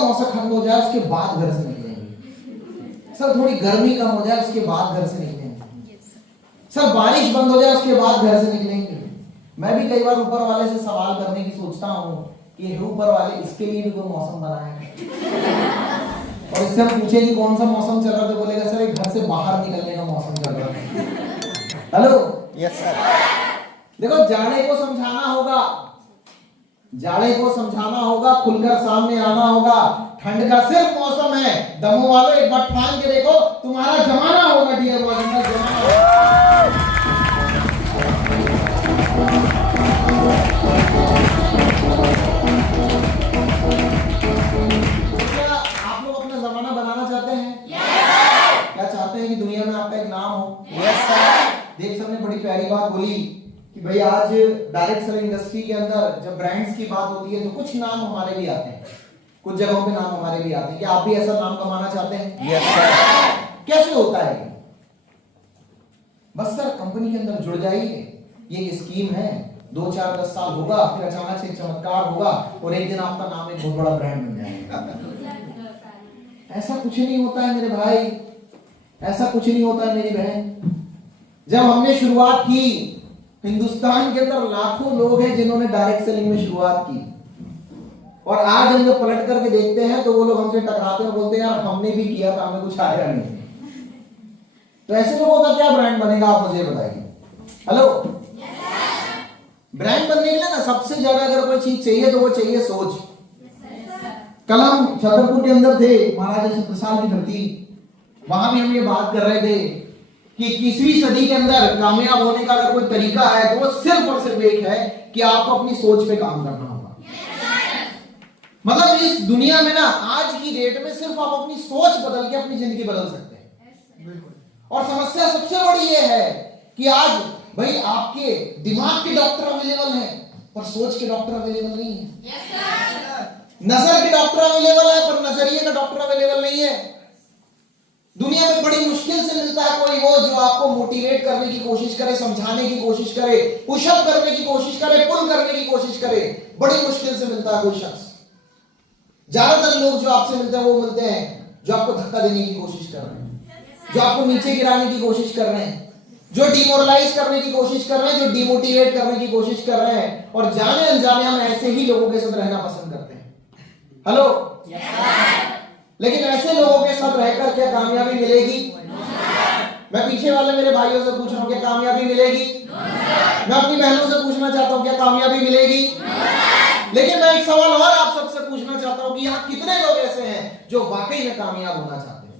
मौसम खत्म हो जाए उसके बाद घर से निकलेंगे। सर थोड़ी गर्मी कम हो जाए उसके बाद घर से निकलेंगे। सर बारिश बंद हो जाए उसके बाद घर से निकलेंगे। मैं भी कई बार ऊपर वाले से सवाल करने की सोचता हूँ कि हे ऊपर वाले इसके लिए भी कोई मौसम बनाया है। और इससे हम पूछे कि कौन सा मौसम चल रहा है तो बोलेगा सर एक घर से बाहर निकलने का मौसम चल रहा है। Hello yes sir. देखो जाड़े को समझाना होगा, जाड़े को समझाना होगा, खुलकर सामने आना होगा। ठंड का सिर्फ मौसम है। दमों वालों एक बार ठान के देखो तुम्हारा जमाना होगा डियर बॉयज, जमाना होगा। आप लोग अपना जमाना बनाना चाहते हैं? क्या चाहते हैं कि दुनिया में आपका एक नाम हो? देव सर ने बड़ी प्यारी बात बोली कि भाई आज डायरेक्ट सेलिंग इंडस्ट्री के अंदर जब ब्रांड्स की बात होती है तो कुछ नाम हमारे भी आते हैं, कुछ जगहों पे नाम हमारे भी आते हैं। क्या आप भी ऐसा नाम कमाना चाहते हैं? Yes sir. कैसे होता है? बस सर कंपनी के अंदर जुड़ जाइए, ये एक स्कीम है, 2 4 10 साल होगा, फिर अचानक से एक चमत्कार होगा और एक दिन आपका नाम एक बहुत बड़ा ब्रांड बन जाएगा। ऐसा कुछ नहीं होता है मेरे भाई, ऐसा कुछ नहीं होता है मेरी बहन। जब हमने शुरुआत की, हिंदुस्तान के अंदर लाखों लोग हैं जिन्होंने डायरेक्ट सेलिंग में शुरुआत की, और आज हम जब पलट करके देखते हैं तो वो लोग हमसे टकराते हैं, बोलते हैं यार हमने भी किया था, हमें कुछ आया नहीं। तो ऐसे लोगों का क्या ब्रांड बनेगा आप मुझे बताइए। हेलो, ब्रांड बनने के लिए ना सबसे ज्यादा अगर कोई चीज चाहिए तो वो चाहिए सोच। कल हम छतरपुर के अंदर थे, महाराजा छत्रसाल की धरती, वहां भी हम ये बात कर रहे थे कि 21वीं सदी के अंदर कामयाब होने का अगर कोई तरीका है तो वो सिर्फ और सिर्फ एक है कि आपको अपनी सोच पे काम करना होगा। मतलब इस दुनिया में ना आज की डेट में सिर्फ आप अपनी सोच बदल के अपनी जिंदगी बदल सकते हैं। और समस्या सबसे बड़ी ये है कि आज भाई आपके दिमाग के डॉक्टर अवेलेबल हैं पर सोच के डॉक्टर अवेलेबल नहीं है। नजर के डॉक्टर अवेलेबल है पर नजरिए का डॉक्टर अवेलेबल नहीं है। दुनिया में बड़ी मुश्किल से मिलता है कोई वो जो आपको मोटिवेट करने की कोशिश करे, समझाने की कोशिश करे, पुशअप करने की कोशिश करे, पुल करने की कोशिश करे। बड़ी मुश्किल से मिलता है कोई शख्स। ज्यादातर लोग जो आपसे मिलते हैं वो मिलते हैं जो आपको धक्का देने की कोशिश कर रहे हैं, जो आपको नीचे गिराने की कोशिश कर रहे हैं, जो डिमोरलाइज करने की कोशिश कर रहे हैं, जो डिमोटिवेट करने की कोशिश कर रहे हैं। और जाने अनजाने हम ऐसे ही लोगों के साथ रहना पसंद करते हैं। हेलो, लेकिन ऐसे लोगों के साथ रहकर क्या कामयाबी मिलेगी? मैं पीछे वाले मेरे भाइयों से पूछ रहा हूं क्या कामयाबी मिलेगी? मैं अपनी बहनों से पूछना चाहता हूं क्या कामयाबी मिलेगी? लेकिन मैं एक सवाल और आप सबसे पूछना चाहता हूं कि यहां कितने लोग ऐसे हैं जो वाकई में कामयाब होना चाहते हैं?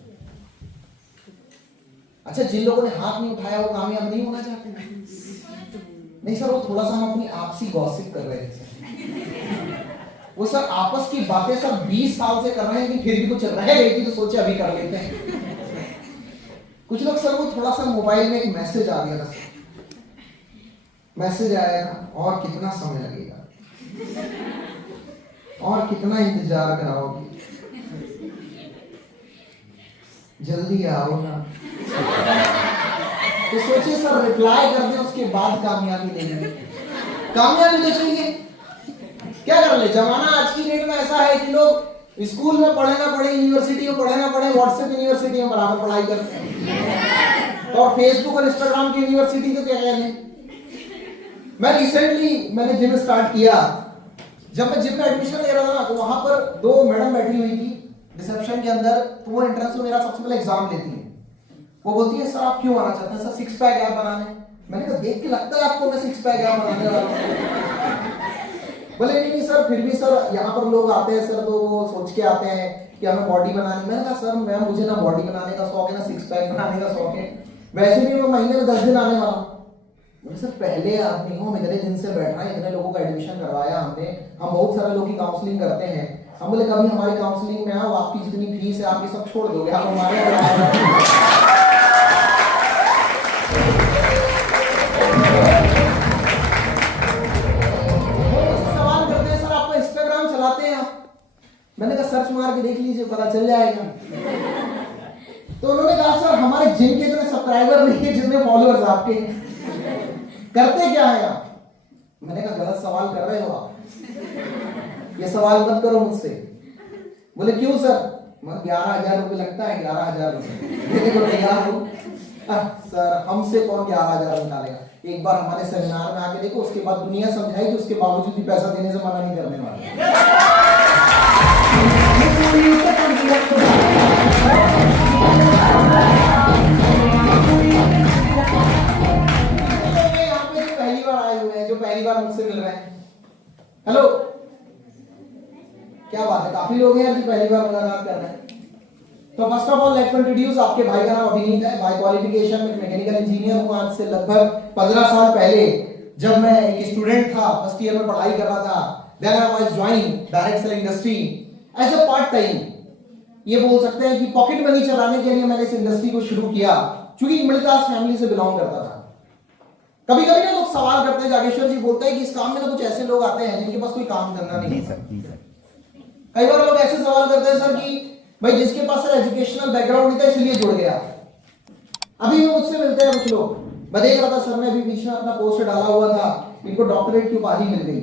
अच्छा, जिन लोगों ने हाथ नहीं उठाया वो कामयाब नहीं होना चाहते? नहीं सर, वो थोड़ा सा हम अपनी आपसी गॉसिप कर रहे थे। वो सर आपस की बातें सब 20 साल से कर रहे हैं कि फिर भी कुछ रह गई थी तो सोचे अभी कर लेते हैं। कुछ लोग सर वो थोड़ा सा मोबाइल में एक मैसेज आ गया था, मैसेज आया था और कितना समय लगेगा और कितना इंतजार कराओगे, जल्दी आओ ना। तो सोचिए सर रिप्लाई कर दे उसके बाद कामयाबी लेंगे। कामयाबी तो चाहिए, क्या कर ले। जमाना आज की डेट में ऐसा है कि लोग स्कूल में पढ़े ना पढ़े, यूनिवर्सिटी में पढ़े ना पढ़े, व्हाट्सएप यूनिवर्सिटी में बराबर पढ़ाई करते हैं और फेसबुक और इंस्टाग्राम की यूनिवर्सिटी तो क्या कहने। मैं रिसेंटली मैंने जिम स्टार्ट किया। जब मैं जिम में एडमिशन ले रहा था ना तो वहां पर 2 मैडम बैठी हुई थी रिसेप्शन के अंदर। तो वो एंट्रेंस में मेरा सबसे पहले एग्जाम लेती है। वो बोलती है सर आप क्यों आना चाहते हैं? सर 6 पैक ऐप बनाने। मैंने कहा देख के लगता है आपको मैं 6 पैक ऐप बनाने वाला हूं। बोले नहीं सर, फिर भी सर यहाँ पर लोग आते हैं सर तो वो सोच के आते हैं कि हमें बॉडी बनानी। मैंने कहा सर मैम मुझे ना बॉडी बनाने का शौक है ना 6 पैक बनाने का शौक है, वैसे भी मैं महीने में 10 दिन आने वाला हूँ। बोले सर पहले आदमी को हम इतने दिन से बैठा है, इतने लोगों का एडमिशन करवाया हमने, हम बहुत सारे लोगों की काउंसलिंग करते हैं। हम बोले कभी हमारी काउंसलिंग में आओ, आपकी जितनी फीस है आप ये सब छोड़ दोगे, आप हमारे मैंने कहा सर्च मार के देख लीजिए पता चल जाएगा। तो उन्होंने कहा सर हमारे जिम के इतने सब्सक्राइबर नहीं है जितने फॉलोअर्स आपके, करते क्या है आप? मैंने कहा गलत सवाल कर रहे हो आप, ये सवाल मत करो मुझसे। बोले क्यों सर? मैं 11,000 रुपये लगता है, 11,000 रुपये देने को तैयार हूँ। सर हमसे कौन 11,000 निकालेगा, एक बार हमारे सेमिनार में आके देखो, उसके बाद दुनिया समझाएगी, उसके बावजूद भी पैसा देने से मना नहीं करने वाले। यहाँ पे जो पहली बार आए हुए हैं, जो पहली बार मुझसे मिल रहे हैं, हेलो, क्या बात है, काफी लोग हैं यार जो पहली बार मुलाकात कर रहे हैं। तो first of all let me introduce, आपके भाई का नाम अभिनीत है, बाय क्वालिफिकेशन में मैकेनिकल इंजीनियर हूं। आज से लगभग 15 साल पहले जब मैं एक स्टूडेंट था, फर्स्ट ईयर में पढ़ाई कर रहा था, then I was join direct sell industry as a part time. ये बोल सकते हैं कि पॉकेट मनी चलाने के लिए मैंने इस इंडस्ट्री को शुरू किया, क्योंकि मिडिल क्लास फैमिली से बिलोंग करता था। कभी कभी ना लोग सवाल करते हैं, जागेश्वर जी बोलते हैं कि इस काम में ना कुछ ऐसे लोग आते हैं जिनके पास कोई काम धंधा नहीं है। कई बार लोग ऐसे सवाल करते हैं सर कि भाई जिसके पास एजुकेशनल बैकग्राउंड नहीं था इसलिए जुड़ गया। अभी वो मुझसे मिलते हैं कुछ लोग, मैं देख रहा था सर ने अभी बीच में अपना पोस्ट डाला हुआ था, इनको डॉक्टरेट की उपाधि मिल गई।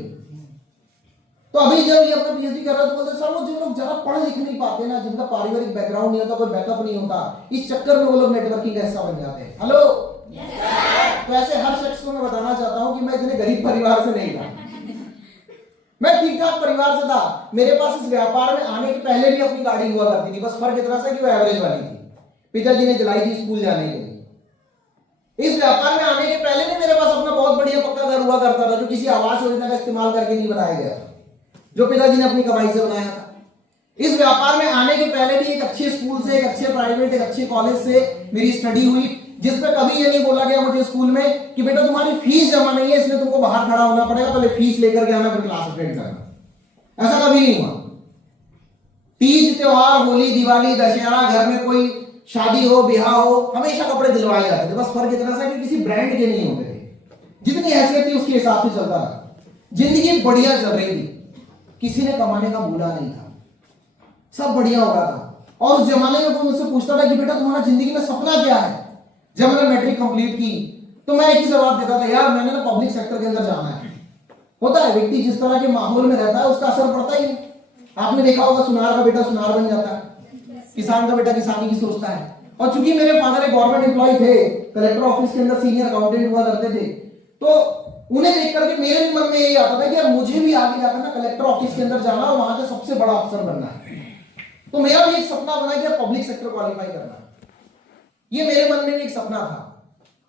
तो अभी जब ये अपना पीएचडी कर रहा था, तो बोलते सर वो जो लोग ज्यादा पढ़ लिख नहीं पाते ना, जिनका पारिवारिक बैकग्राउंड नहीं होता, कोई बैकअप नहीं होता, इस चक्कर में वो लोग नेटवर्किंग का हिस्सा बन जाते हैं। हेलो, तो ऐसे हर शख्स को मैं बताना चाहता हूं कि मैं इतने गरीब परिवार से नहीं था, मैं ठीक ठाक परिवार से था। मेरे पास इस व्यापार में आने के पहले भी अपनी गाड़ी हुआ करती थी, बस फर्क इतना सा कि वो एवरेज वाली थी, पिताजी ने दिलाई थी स्कूल जाने के लिए। इस व्यापार में आने के पहले भी मेरे पास अपना बहुत बढ़िया पक्का घर हुआ करता था, जो किसी आवास योजना का इस्तेमाल करके नहीं बनाया गया था, जो पिताजी ने अपनी कमाई से बनाया था। इस व्यापार में आने के पहले भी एक अच्छे स्कूल से, एक अच्छे प्राइवेट, एक अच्छे कॉलेज से मेरी स्टडी हुई, जिसमें कभी ये नहीं बोला गया मुझे स्कूल में कि बेटा तुम्हारी फीस जमा नहीं है इसलिए तुमको बाहर खड़ा होना पड़ेगा, पहले फीस लेकर के आना फिर क्लास अटेंड करना। ऐसा कभी नहीं हुआ। तीज त्योहार, होली, दिवाली, दशहरा, घर में कोई शादी हो, ब्याह हो, हमेशा कपड़े दिलवाए जाते थे, बस फर्क इतना सा कि किसी ब्रांड के नहीं होते थे। जितनी हैसियत थी उसके हिसाब से चलता रहा, जिंदगी बढ़िया चल रही थी, किसी ने कमाने का भूला नहीं था, सब बढ़िया हो रहा था। और उस जमाने में कोई मुझसे पूछता था कि बेटा तुम्हारा जिंदगी में सपना क्या है? जब मैंने मैट्रिक कंप्लीट की तो मैं एक ही जवाब देता था, यार मैंने ना पब्लिक सेक्टर के अंदर जाना है। होता है, व्यक्ति जिस तरह के माहौल में रहता है उसका असर पड़ता ही है। आपने देखा होगा, सुनार का बेटा सुनार बन जाता है, किसान का बेटा किसानी की सोचता है। और चूंकि मेरे फादर एक गवर्नमेंट एम्प्लॉय थे, कलेक्टर ऑफिस के अंदर सीनियर अकाउंटेंट हुआ करते थे, तो उन्हें देख करके मेरे भी मन में यही आता था कि यार मुझे भी आगे जाकर ना कलेक्टर ऑफिस के अंदर जाना और वहां का सबसे बड़ा अफसर बनना है। तो मेरा भी एक सपना बना कि पब्लिक सेक्टर क्वालिफाई करना, ये मेरे मन में भी एक सपना था।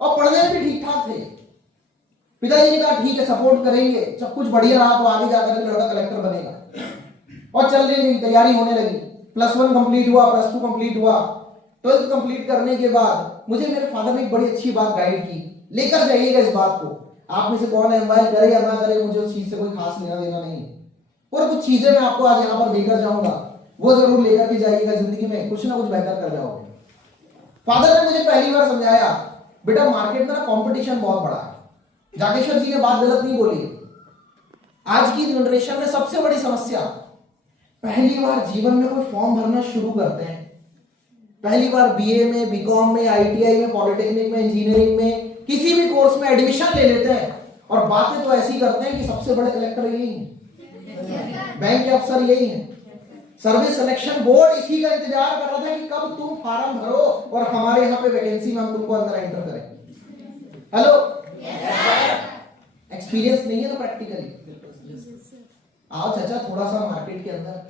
और पढ़ने में भी ठीक ठाक थे। पिताजी ने कहा ठीक है सपोर्ट करेंगे, जब कुछ बढ़िया रहा तो आगे जाकर लड़का कलेक्टर बनेगा। और चल रही गई, तैयारी होने लगी। +1 कंप्लीट हुआ, +2 कंप्लीट हुआ, 12th कंप्लीट करने के बाद मुझे मेरे फादर ने एक बड़ी अच्छी बात गाइड की, लेकर जाइएगा इस बात को, आप में से कौन एम्बायर करे या ना करे, मुझे उस चीज से कोई खास लेना देना नहीं है, और कुछ चीजें मैं आपको आज यहाँ पर देकर जाऊंगा, वो जरूर लेकर के जाइएगा, जिंदगी में कुछ ना कुछ बेहतर कर जाओगे। फादर ने मुझे पहली बार समझाया, बेटा मार्केट में ना कंपटीशन बहुत बड़ा है। जागेश्वर जी ने बात गलत नहीं बोली। आज की जनरेशन में सबसे बड़ी समस्या, पहली बार जीवन में कोई फॉर्म भरना शुरू करते हैं, पहली बार बीए में, बीकॉम में, आईटीआई में, पॉलिटेक्निक में, इंजीनियरिंग में, किसी भी कोर्स में एडमिशन ले लेते हैं और बातें तो ऐसी करते हैं कि सबसे बड़े कलेक्टर यही हैं, बैंक के अफसर यही हैं, सर्विस सिलेक्शन बोर्ड इसी का इंतजार कर रहा था कि कब तुम फार्म भरो और हमारे यहाँ पे वैकेंसी में हम तुमको अंदर एंटर करें। हेलो, एक्सपीरियंस नहीं है ना प्रैक्टिकली? आओ चाचा थोड़ा सा मार्केट के अंदर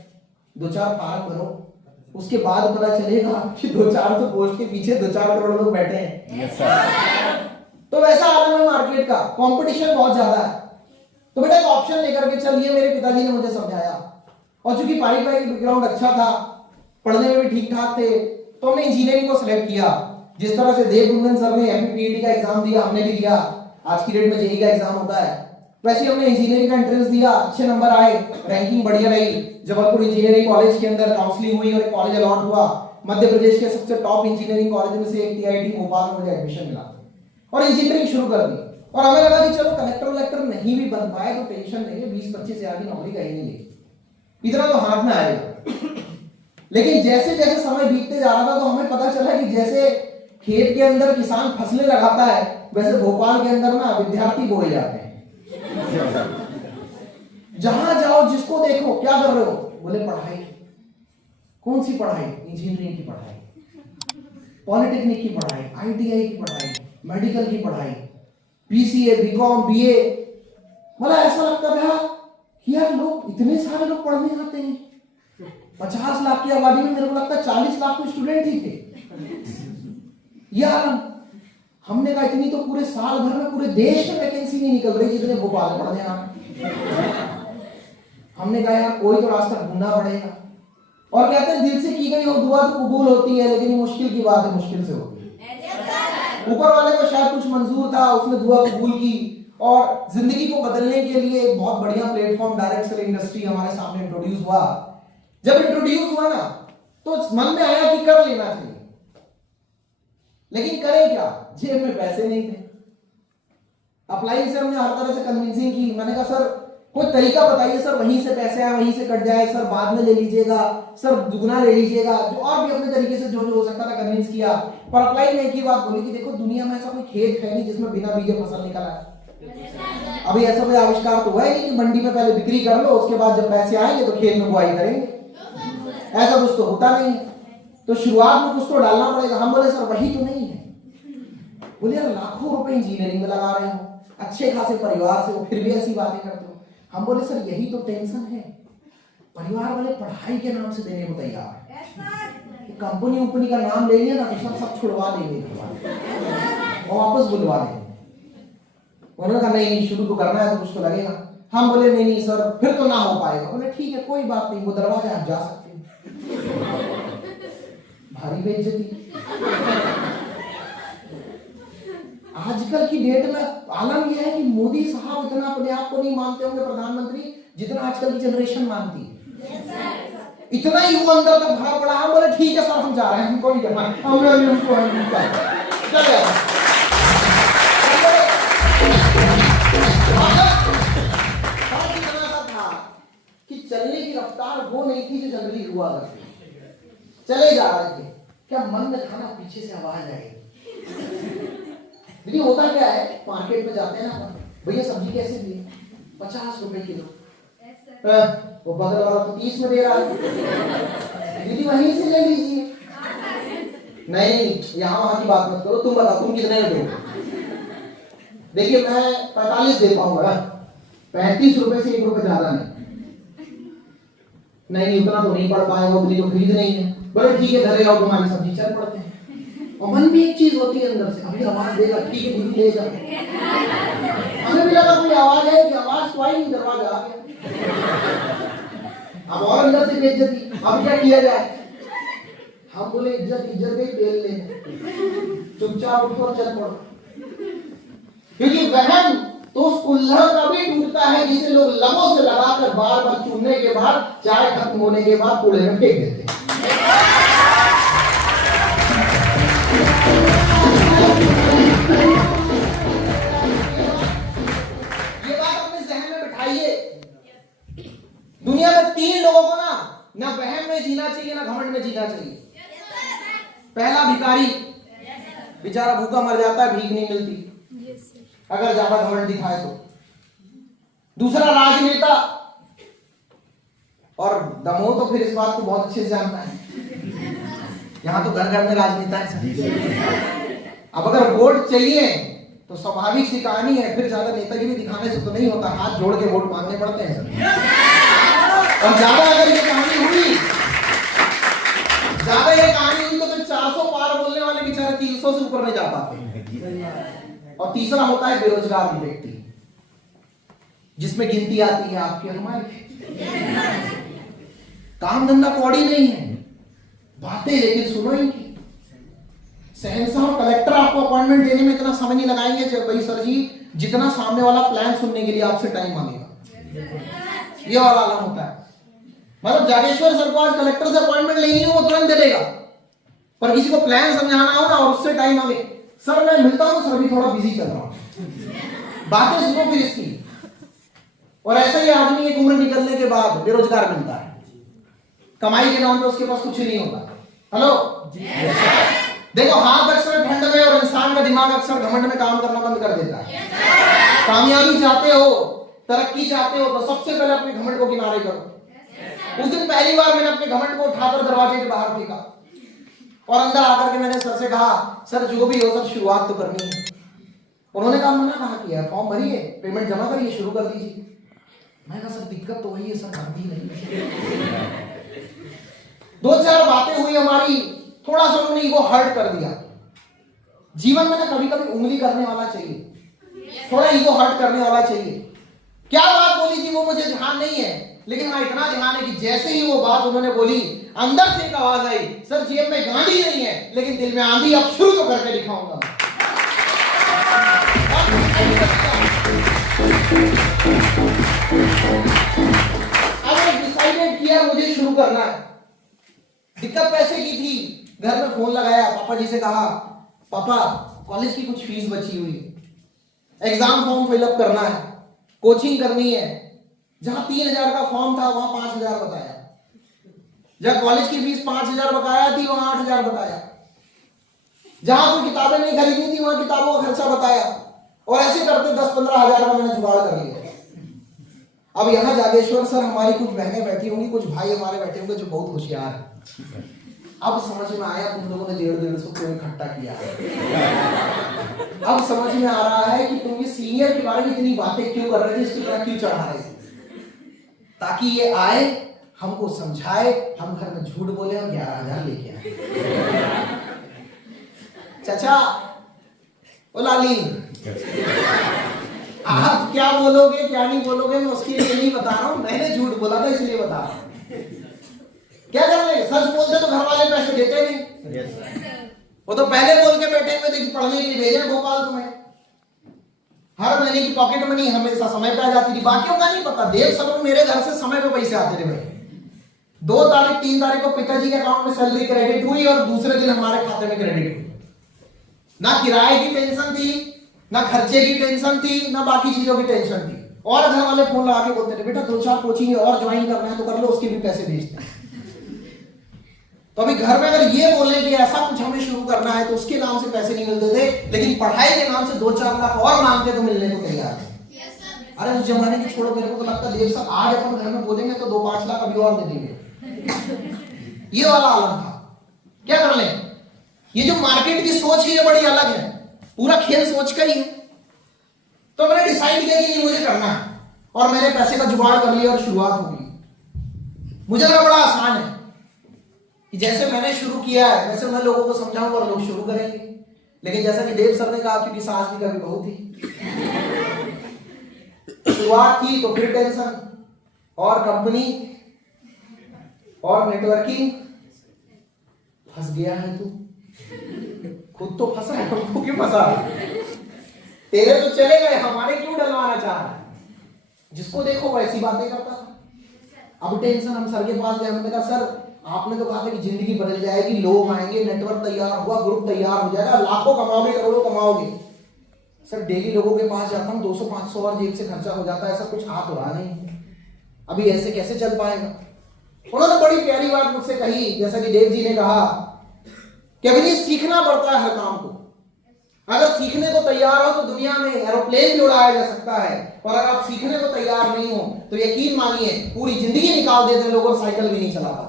2-4 फार्म भरो, उसके बाद पता चलेगा कि 2-4 तो पोस्ट के पीछे 2-4 करोड़ लोग बैठे हैं। Yes sir. तो वैसा आलम है मार्केट का, कंपटीशन बहुत ज्यादा है। तो बेटा एक ऑप्शन लेकर के चल, ये मेरे पिताजी ने मुझे समझाया। और चूंकि पारिवारिक बैकग्राउंड अच्छा था, पढ़ने में भी ठीक ठाक थे, तो हमने इंजीनियरिंग को सिलेक्ट किया। जिस तरह से देवकुंदन सर ने एमपीपीईटी का एग्जाम दिया, हमने भी दिया। आज की डेट में जेईई का एग्जाम होता है, वैसे हमने इंजीनियरिंग का एंट्रेंस दिया, अच्छे नंबर आए, रैंकिंग बढ़िया रही। जबलपुर इंजीनियरिंग कॉलेज के अंदर काउंसलिंग हुई और एक कॉलेज अलॉट हुआ। मध्य प्रदेश के सबसे टॉप इंजीनियरिंग कॉलेज में से एक टीआईटी भोपाल में मुझे एडमिशन मिला और इंजीनियरिंग शुरू कर दी। और हमें लगा कि चलो कलेक्टर नहीं भी बन पाए तो टेंशन नहीं है, 20-25 हजार की नौकरी कहीं नहीं लेगी, इतना तो हाथ में आएगा। लेकिन जैसे जैसे समय बीतते जा रहा था तो हमें पता चला कि जैसे खेत के अंदर किसान फसलें लगाता है, वैसे भोपाल के अंदर ना विद्यार्थी बोए जाते हैं। जहां जाओ जिसको देखो क्या कर रहे हो, बोले पढ़ाई। कौन सी पढ़ाई? इंजीनियरिंग की पढ़ाई, पॉलिटेक्निक की पढ़ाई, ITI की पढ़ाई, मेडिकल की पढ़ाई, PCA, BCom, BA। मतलब ऐसा लगता था कि यार लोग इतने सारे लोग पढ़ने आते हैं। 50 लाख की आबादी में मेरे को लगता है 40 लाख तो स्टूडेंट ही थे यार। हमने कहा इतनी तो पूरे साल भर में पूरे देश में वैकेंसी नहीं निकल रही जितने भोपाल में पढ़ने आ रहे। हमने कहा यार कोई तो रास्ता ढूंढना पड़ेगा। और कहते हैं दिल से की गई हो दुआ तो कबूल होती है, लेकिन मुश्किल की बात है, मुश्किल से होती है। ऊपर वाले को शायद कुछ मंजूर था, उसने दुआ कबूल की और जिंदगी को बदलने के लिए एक बहुत बढ़िया प्लेटफॉर्म डायरेक्ट सेल इंडस्ट्री हमारे सामने इंट्रोड्यूस हुआ। जब इंट्रोड्यूस हुआ ना तो मन में आया कि कर लेना चाहिए, लेकिन करें क्या, जेब में पैसे नहीं थे। अप्लाई से हमने हर तरह से कन्विंसिंग की। मैंने कहा सर कोई तरीका बताइए सर, वहीं से पैसे आए वहीं से कट जाए, सर बाद में ले लीजिएगा, सर दुगना ले लीजिएगा, जो और भी अपने तरीके से जो जो हो सकता था कन्विंस किया। पर अप्लाई में एक ही बात बोली कि देखो दुनिया में ऐसा कोई खेत है नहीं जिसमें बिना बीजे फसल निकल आए। अभी ऐसा कोई आविष्कार तो हुआ ही नहीं कि मंडी में पहले बिक्री कर लो, उसके बाद जब पैसे आएंगे तो खेत में बुआई करेंगे। ऐसा कुछ तो होता नहीं है, तो शुरुआत में कुछ तो डालना पड़ेगा। हम बोले सर वही तो नहीं है। बोले यार लाखों रुपए इंजीनियरिंग में लगा रहे हो, अच्छे खासे परिवार से हो, फिर भी ऐसी बातें करते हो। हम बोले सर यही तो टेंशन है, परिवार वाले पढ़ाई के नाम से देने को तैयार है। कंपनी उम्पनी का नाम ले लिया ना तो सब छुड़वा देंगे और वापस बुलवा देंगे। उन्होंने कहा नहीं शुरू तो करना है तो कुछ तो लगेगा। हम बोले नहीं सर फिर तो ना हो पाएगा। बोले ठीक है कोई बात नहीं, वो दरवाजा आप जा सकते हैं। भारी बेइज्जती। आजकल की डेट में आलम यह है कि मोदी साहब इतना अपने आप को नहीं मानते होंगे प्रधानमंत्री जितना आजकल की जनरेशन मानती है। इतना ही वो अंदर तक भरा पड़ा। हम बोले ठीक है सर हम जा रहे हैं, हमको नहीं करना, हमने भी उनको चले कि चलने की रफ्तार वो नहीं थी जो जनरली हुआ करती। चले जा रहे थे, क्या मन में था ना पीछे से आवाज आई। देखिए होता क्या है, मार्केट में जाते हैं ना भैया सब्जी कैसे दी? 50 रुपए किलो। वो बगल वाला तो 30 में दे रहा है, दीदी वहीं से ले लीजिए। नहीं यहाँ वहां की बात मत करो, तुम बताओ तुम कितने में दोगे? देखिए मैं 45 दे पाऊंगा, 35 रुपए से 1 रुपए ज्यादा नहीं उतना तो नहीं पड़ पाएगा, उतनी तो खरीद नहीं है। बोले ठीक है घरे आओ तुम्हारी सब्जी, चल पड़ते हैं। और मन में एक चीज होती है अंदर से, अभी आवाज देगा ठीक है दीदी ले जा। हमें भी लगा कोई आवाज है कि आवाज तो आई नहीं, दरवाजा आ गया। अब और अंदर से बेइज्जती, अब क्या किया जाए? हम बोले इज्जत गई तेल ले, चुपचाप उठो और चल पड़ो। क्योंकि वहम तो उस कुल्हड़ का भी टूटता है जिसे लोग लबों से लगाकर बार बार चूमने के बाद चाय खत्म होने के बाद कूड़े में फेंक देते हैं। ये बात अपने जहन में बिठाइए। दुनिया में 3 लोगों को ना वहम में जीना चाहिए ना घमंड में जीना चाहिए। पहला भिखारी, बेचारा भूखा मर जाता है, भीख नहीं मिलती अगर ज्यादा घमंड दिखाए तो। दूसरा राजनेता, और दमोह तो फिर इस बात को बहुत अच्छे से जानता है, यहाँ तो घर घर में राजनेता है। अब अगर वोट चाहिए तो स्वाभाविक सी कहानी है, फिर ज्यादा नेतागिरी दिखाने से तो नहीं होता, हाथ जोड़ के वोट मांगने पड़ते हैं। और ज्यादा अगर ये कहानी हुई तो फिर 400 पार बोलने वाले बेचारे 300 से ऊपर नहीं जा पाते। और तीसरा होता है बेरोजगार व्यक्ति, जिसमें गिनती आती है आपकी हमारी। काम धंधा कौड़ी नहीं है, बातें लेकिन सुनो इनकी। सहनसा और कलेक्टर आपको अपॉइंटमेंट देने में इतना समय नहीं लगाएंगे भाई सर जी जितना सामने वाला प्लान सुनने के लिए आपसे टाइम मांगेगा। ये वाला आलम होता है। मतलब जागेश्वर सर को आज कलेक्टर से अपॉइंटमेंट लेनी हो वो तुरंत दे देगा, पर किसी को प्लान समझाना हो ना और उससे टाइम मांगे, सर मैं मिलता हूं सर अभी थोड़ा बिजी चल रहा हूं, बातें सुनो फिर इसकी। और ऐसा ही आदमी एक उम्र निकलने के बाद बेरोजगार मिलता है, कमाई के नाम पे उसके पास कुछ नहीं होता। हेलो देखो हाथ अक्सर ठंड में और इंसान का दिमाग अक्सर घमंड में काम करना बंद कर देता है। कामयाबी चाहते हो, तरक्की चाहते हो तो सबसे पहले अपने घमंड को किनारे करो। उस दिन पहली बार मैंने अपने घमंड को उठाकर दरवाजे के बाहर फेंका और अंदर आकर के मैंने सर से कहा, सर जो भी हो सर शुरुआत तो करनी है। उन्होंने कहा मना कहा किया, फॉर्म भरिए, पेमेंट जमा करिए, शुरू कर दीजिए। मैं कहा सर दिक्कत तो वही है सर, भरती नहीं। दो चार बातें हुई हमारी, थोड़ा सा उन्होंने ईगो हर्ट कर दिया। जीवन में ना कभी कभी उंगली करने वाला चाहिए, थोड़ा ईगो हर्ट करने वाला चाहिए। क्या बात बोली थी वो मुझे ध्यान नहीं है, लेकिन हाँ इतना ध्यान है कि जैसे ही वो बात उन्होंने बोली, अंदर से एक आवाज आई, सर जेब में गांधी नहीं है लेकिन दिल में आंधी, अब शुरू तो करके दिखाऊंगा। अब डिसाइडेड किया मुझे शुरू करना है। दिक्कत पैसे की थी, घर में फोन लगाया, पापा जी से कहा, पापा कॉलेज की कुछ फीस बची हुई है, एग्जाम फॉर्म फिलअप करना है, कोचिंग करनी है। जहां 3,000 का फॉर्म था वहां 5,000 बताया, जहां कॉलेज की फीस 5,000 बकाया थी वहां 8,000 बताया, जहां कोई किताबें नहीं खरीदनी थी वहां किताबों का खर्चा बताया, और ऐसे करते 10-15 हजार का मैंने जुगाड़ कर लिया। अब यहाँ जागेश्वर सर हमारी कुछ बहनें बैठी होंगी, कुछ भाई हमारे बैठे होंगे जो बहुत होशियार है। अब समझ में आया तुम लोगों ने 150 क्यों इकट्ठा किया। अब समझ में आ रहा है कि तुम ये सीनियर के बारे में इतनी बातें क्यों कर रहे थे, इसकी तरह क्यों चढ़ा रहे थे, ताकि ये आए हमको समझाए, हम घर में झूठ बोले और 11,000 लेके आए। चाचा ओ लाली, आप क्या बोलोगे क्या नहीं बोलोगे मैं उसके लिए नहीं बता रहा हूं, मैंने झूठ बोला था इसलिए बता रहा हूं। क्या कर रहे, सच बोलते तो घर वाले पैसे देते नहीं। वो तो पहले बोल के बैठे हुए थे कि पढ़ने के लिए भेजे भोपाल तुम्हें, हर महीने की पॉकेट मनी हमेशा समय पे आ जाती थी। बाकियों का नहीं पता, देव सब मेरे घर से समय पे पैसे आते थे भाई। 2 तारीख 3 तारीख को पिताजी के अकाउंट में सैलरी क्रेडिट हुई और दूसरे दिन हमारे खाते में क्रेडिट हुई। ना किराए की टेंशन थी, ना खर्चे की टेंशन थी, ना बाकी चीजों की टेंशन थी। और घर वाले फोन लगा के बोलते थे, बेटा 2-4 कोचिंग और ज्वाइन करना है तो कर लो, उसके भी पैसे भेजते हैं। तो अभी घर में अगर ये बोले कि ऐसा कुछ हमें शुरू करना है तो उसके नाम से पैसे नहीं मिलते थे, लेकिन पढ़ाई के नाम से 2-4 लाख और मांगते तो मिलने को तैयार है। अरे उस जमाने की छोड़ो, मेरे को तो लगता देव साहब आज अपन घर में बोलेंगे तो 2-5 लाख अभी और दे देंगे। ये वाला आलम था। क्या कर ले, ये जो मार्केट की सोच है ये बड़ी अलग है, पूरा खेल सोच का ही है। तो मैंने डिसाइड किया कि ये मुझे करना है और मैंने पैसे का जुगाड़ कर लिया और शुरुआत हो गई। मुझे लगा बड़ा आसान है कि जैसे मैंने शुरू किया है वैसे मैं लोगों को समझाऊंगा और लोग शुरू करेंगे। लेकिन जैसा कि देव सर ने कहा, क्योंकि सास भी कभी बहू थी, शुरुआत की तो फिर टेंशन और कंपनी और नेटवर्किंग। फंस गया है तू, खुद तो फंसा है, हमको क्यों फंसा? तेरे तो चले गए, हमारे क्यों डलवाना चाह रहा है? जिसको देखो वैसी बातें करता था। अब टेंशन, हम सर के पास गए, हमने कहा सर आपने तो कहा था कि जिंदगी बदल जाएगी, लोग आएंगे, नेटवर्क तैयार हुआ, ग्रुप तैयार हो जाएगा, लाखों कमाओगे, करोड़ों कमाओगे। सर डेली लोगों के पास जाता हूँ, 200-500 और जेब से खर्चा हो जाता है, ऐसा कुछ हाथ हो रहा नहीं, अभी ऐसे कैसे चल पाएगा? उन्होंने बड़ी प्यारी बात मुझसे कही, जैसा कि देव जी ने कहा कि अभी सीखना पड़ता है हर काम को। अगर सीखने को तैयार हो तो दुनिया में एरोप्लेन भी उड़ाया जा सकता है, और अगर आप सीखने को तैयार नहीं हो तो यकीन मानिए पूरी जिंदगी निकाल देते लोग और साइकिल भी नहीं चला पाते।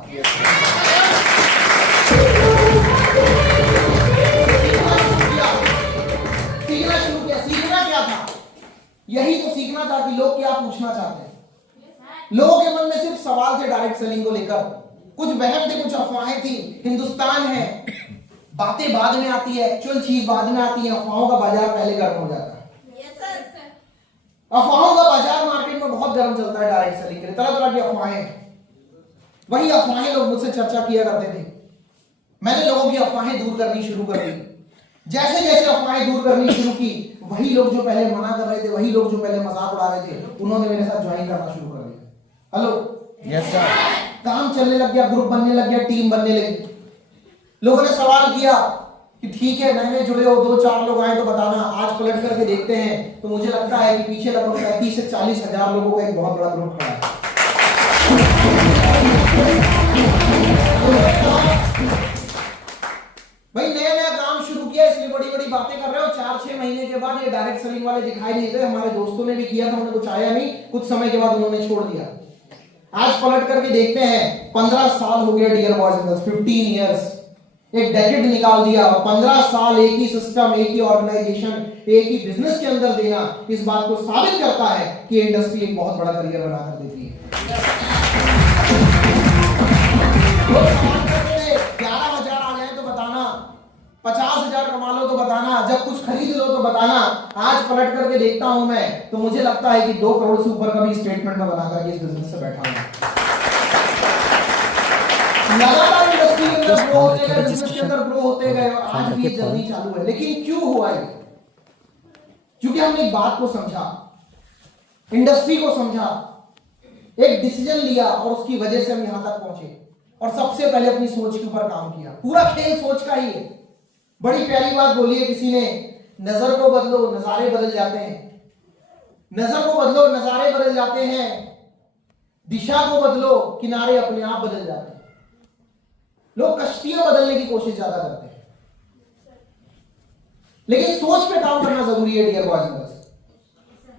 सीखना शुरू किया। सीखना क्या था? यही तो सीखना था कि लोग क्या पूछना चाहते हैं। लोगों के मन में सिर्फ सवाल थे डायरेक्ट सेलिंग को लेकर, कुछ वहम थे, कुछ अफवाहें थी। हिंदुस्तान है, बातें बाद में आती है, एक्चुअल चीज बाद में आती है, अफवाहों का बाजार पहले गर्म हो जाता है। अफवाहों का बाजार मार्केट में बहुत गर्म चलता है डायरेक्ट सेलिंग के लिए, तरह तरह की अफवाहें। वही अफवाहें लोग मुझसे चर्चा किया करते थे, मैंने लोगों की अफवाहें दूर करनी शुरू कर दी। जैसे जैसे अफवाहें दूर करनी शुरू की, वही लोग जो पहले मना कर रहे थे, वही लोग जो पहले मजाक उड़ा रहे थे, उन्होंने मेरे साथ ज्वाइन करना शुरू कर दिया। Hello, yes sir. काम चलने लग गया, ग्रुप बनने लग गया, टीम बनने लगी। लोगों ने सवाल किया कि ठीक है नए नए जुड़े हो, 2-4 लोग आए तो बताना। आज पलट करके देखते हैं तो मुझे लगता है कि पीछे लगभग 35 से 40 हजार लोगों का एक बहुत बड़ा ग्रुप खड़ा है। भाई नया नया काम शुरू किया इसलिए बड़ी बड़ी बातें कर रहे हो। 4-6 महीने के बाद ये डायरेक्ट सेलिंग वाले दिखाई नहीं देते। हमारे दोस्तों ने भी किया था, उन्हें कुछ आया नहीं, कुछ समय के बाद उन्होंने छोड़ दिया। आज पलट करके देखते हैं 15 साल हो गया dear boys and girls, 15 years, एक डेकेड निकाल दिया। 15 साल एक ही सिस्टम, एक ही ऑर्गेनाइजेशन, एक ही बिजनेस के अंदर देना इस बात को साबित करता है कि इंडस्ट्री एक बहुत बड़ा करियर बनाकर देती है। लोग सवाल करते हैं 11,000 आ जाए तो बताना, 50,000 कमा लो तो बताना, जब कुछ खरीद लो तो बताना। आज पलट करके देखता हूं मैं तो मुझे लगता है कि 2 करोड़ से ऊपर का भी स्टेटमेंट में बना करके इस बिजनेस से बैठा हूं। लगातार इंडस्ट्री के अंदर ग्रो होते गए, बिजनेस के अंदर ग्रो होते गए, और आज भी ये जर्नी चालू है। लेकिन क्यों हुआ ये? क्योंकि हमने एक बात को समझा, इंडस्ट्री को समझा, एक डिसीजन लिया और उसकी वजह से हम यहां तक पहुंचे। और सबसे पहले अपनी सोच के ऊपर काम किया। पूरा खेल सोच का ही है। बड़ी प्यारी बात बोली है किसी ने, नजर को बदलो नजारे बदल जाते हैं। नजर को बदलो नजारे बदल जाते हैं, दिशा को बदलो किनारे अपने आप बदल जाते हैं। लोग कश्तियां बदलने की कोशिश ज्यादा करते हैं, लेकिन सोच पे काम करना जरूरी है डियर बॉयज एंड गर्ल्स।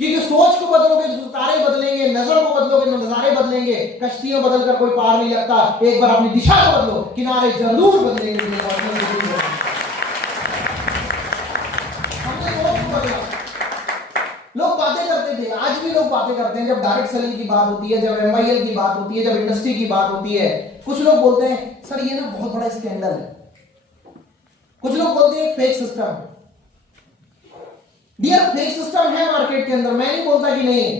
क्योंकि सोच को बदलोगे तो तारे बदलेंगे, नजर को बदलोगे तो नजारे बदलेंगे। कश्तियां बदलकर कोई पार नहीं लगता। एक बार अपनी दिशा को बदलो, किनारे जरूर बदलेंगे। हमने सोच को बदला। लोग बातें करते थे, आज भी लोग बातें करते हैं। जब डायरेक्ट सेलिंग की बात होती है, जब एमआईएल की बात होती है, जब इंडस्ट्री की बात होती है, कुछ लोग बोलते हैं सर ये ना बहुत बड़ा स्कैंडल है। कुछ लोग बोलते हैं fake system. Dear, fake system है मार्केट के अंदर, मैं नहीं बोलता कि नहीं है।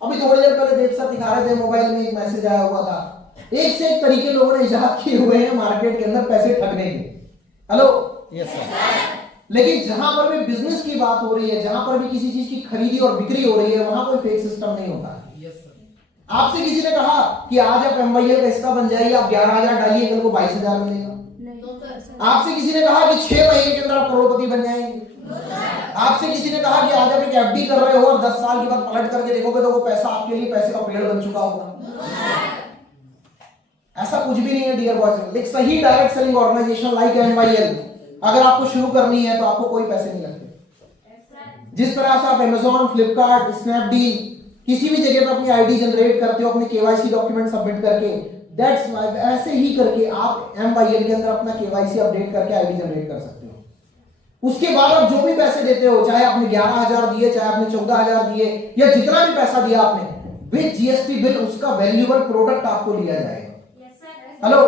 अभी थोड़ी देर पहले देव सर दिखा रहे थे, मोबाइल में एक मैसेज आया हुआ था। एक से एक तरीके लोगों ने इजाद किए हुए हैं मार्केट के अंदर पैसे ठगने के। Hello, yes sir. लेकिन जहां पर भी बिजनेस की बात हो रही है, जहां पर भी किसी चीज की खरीदी और बिक्री हो रही है, वहां कोई फेक सिस्टम नहीं होता। आपसे किसी ने कहा कि आज आप एमआईएल का हिस्सा बन जाइए, आप 11,000 डालिए, कल को 22,000 मिलेगा। आपसे किसी ने कहा कि 6 महीने के अंदर आप करोड़पति बन जाएंगे। आपसे किसी ने कहा कि आज आप एक एफडी कर रहे हो और 10 साल के बाद पलट करके देखोगे तो वो पैसा आपके लिए पैसे का पेड़ बन चुका होगा। ऐसा कुछ भी नहीं है डियर बॉयज। एक सही direct selling organisation like MIL अगर आपको शुरू करनी है तो आपको कोई पैसे नहीं लगते। जिस तरह से आप अमेज़न, फ्लिपकार्ट, स्नैपडील किसी भी जगह पर अपनी आईडी जनरेट करते हो अपने केवाईसी डॉक्यूमेंट सबमिट करके, दैट्स वाई ऐसे ही करके आप एमआईएल के अंदर अपना केवाईसी अपडेट करके आईडी जनरेट कर सकते हो। उसके बाद आप जो भी पैसे देते हो, चाहे आपने 11,000 दिए, चाहे आपने 14,000 दिए, या जितना भी पैसा दिया आपने, विद जीएसटी बिल उसका वैल्यूएबल प्रोडक्ट आपको लिया जाएगा। हेलो,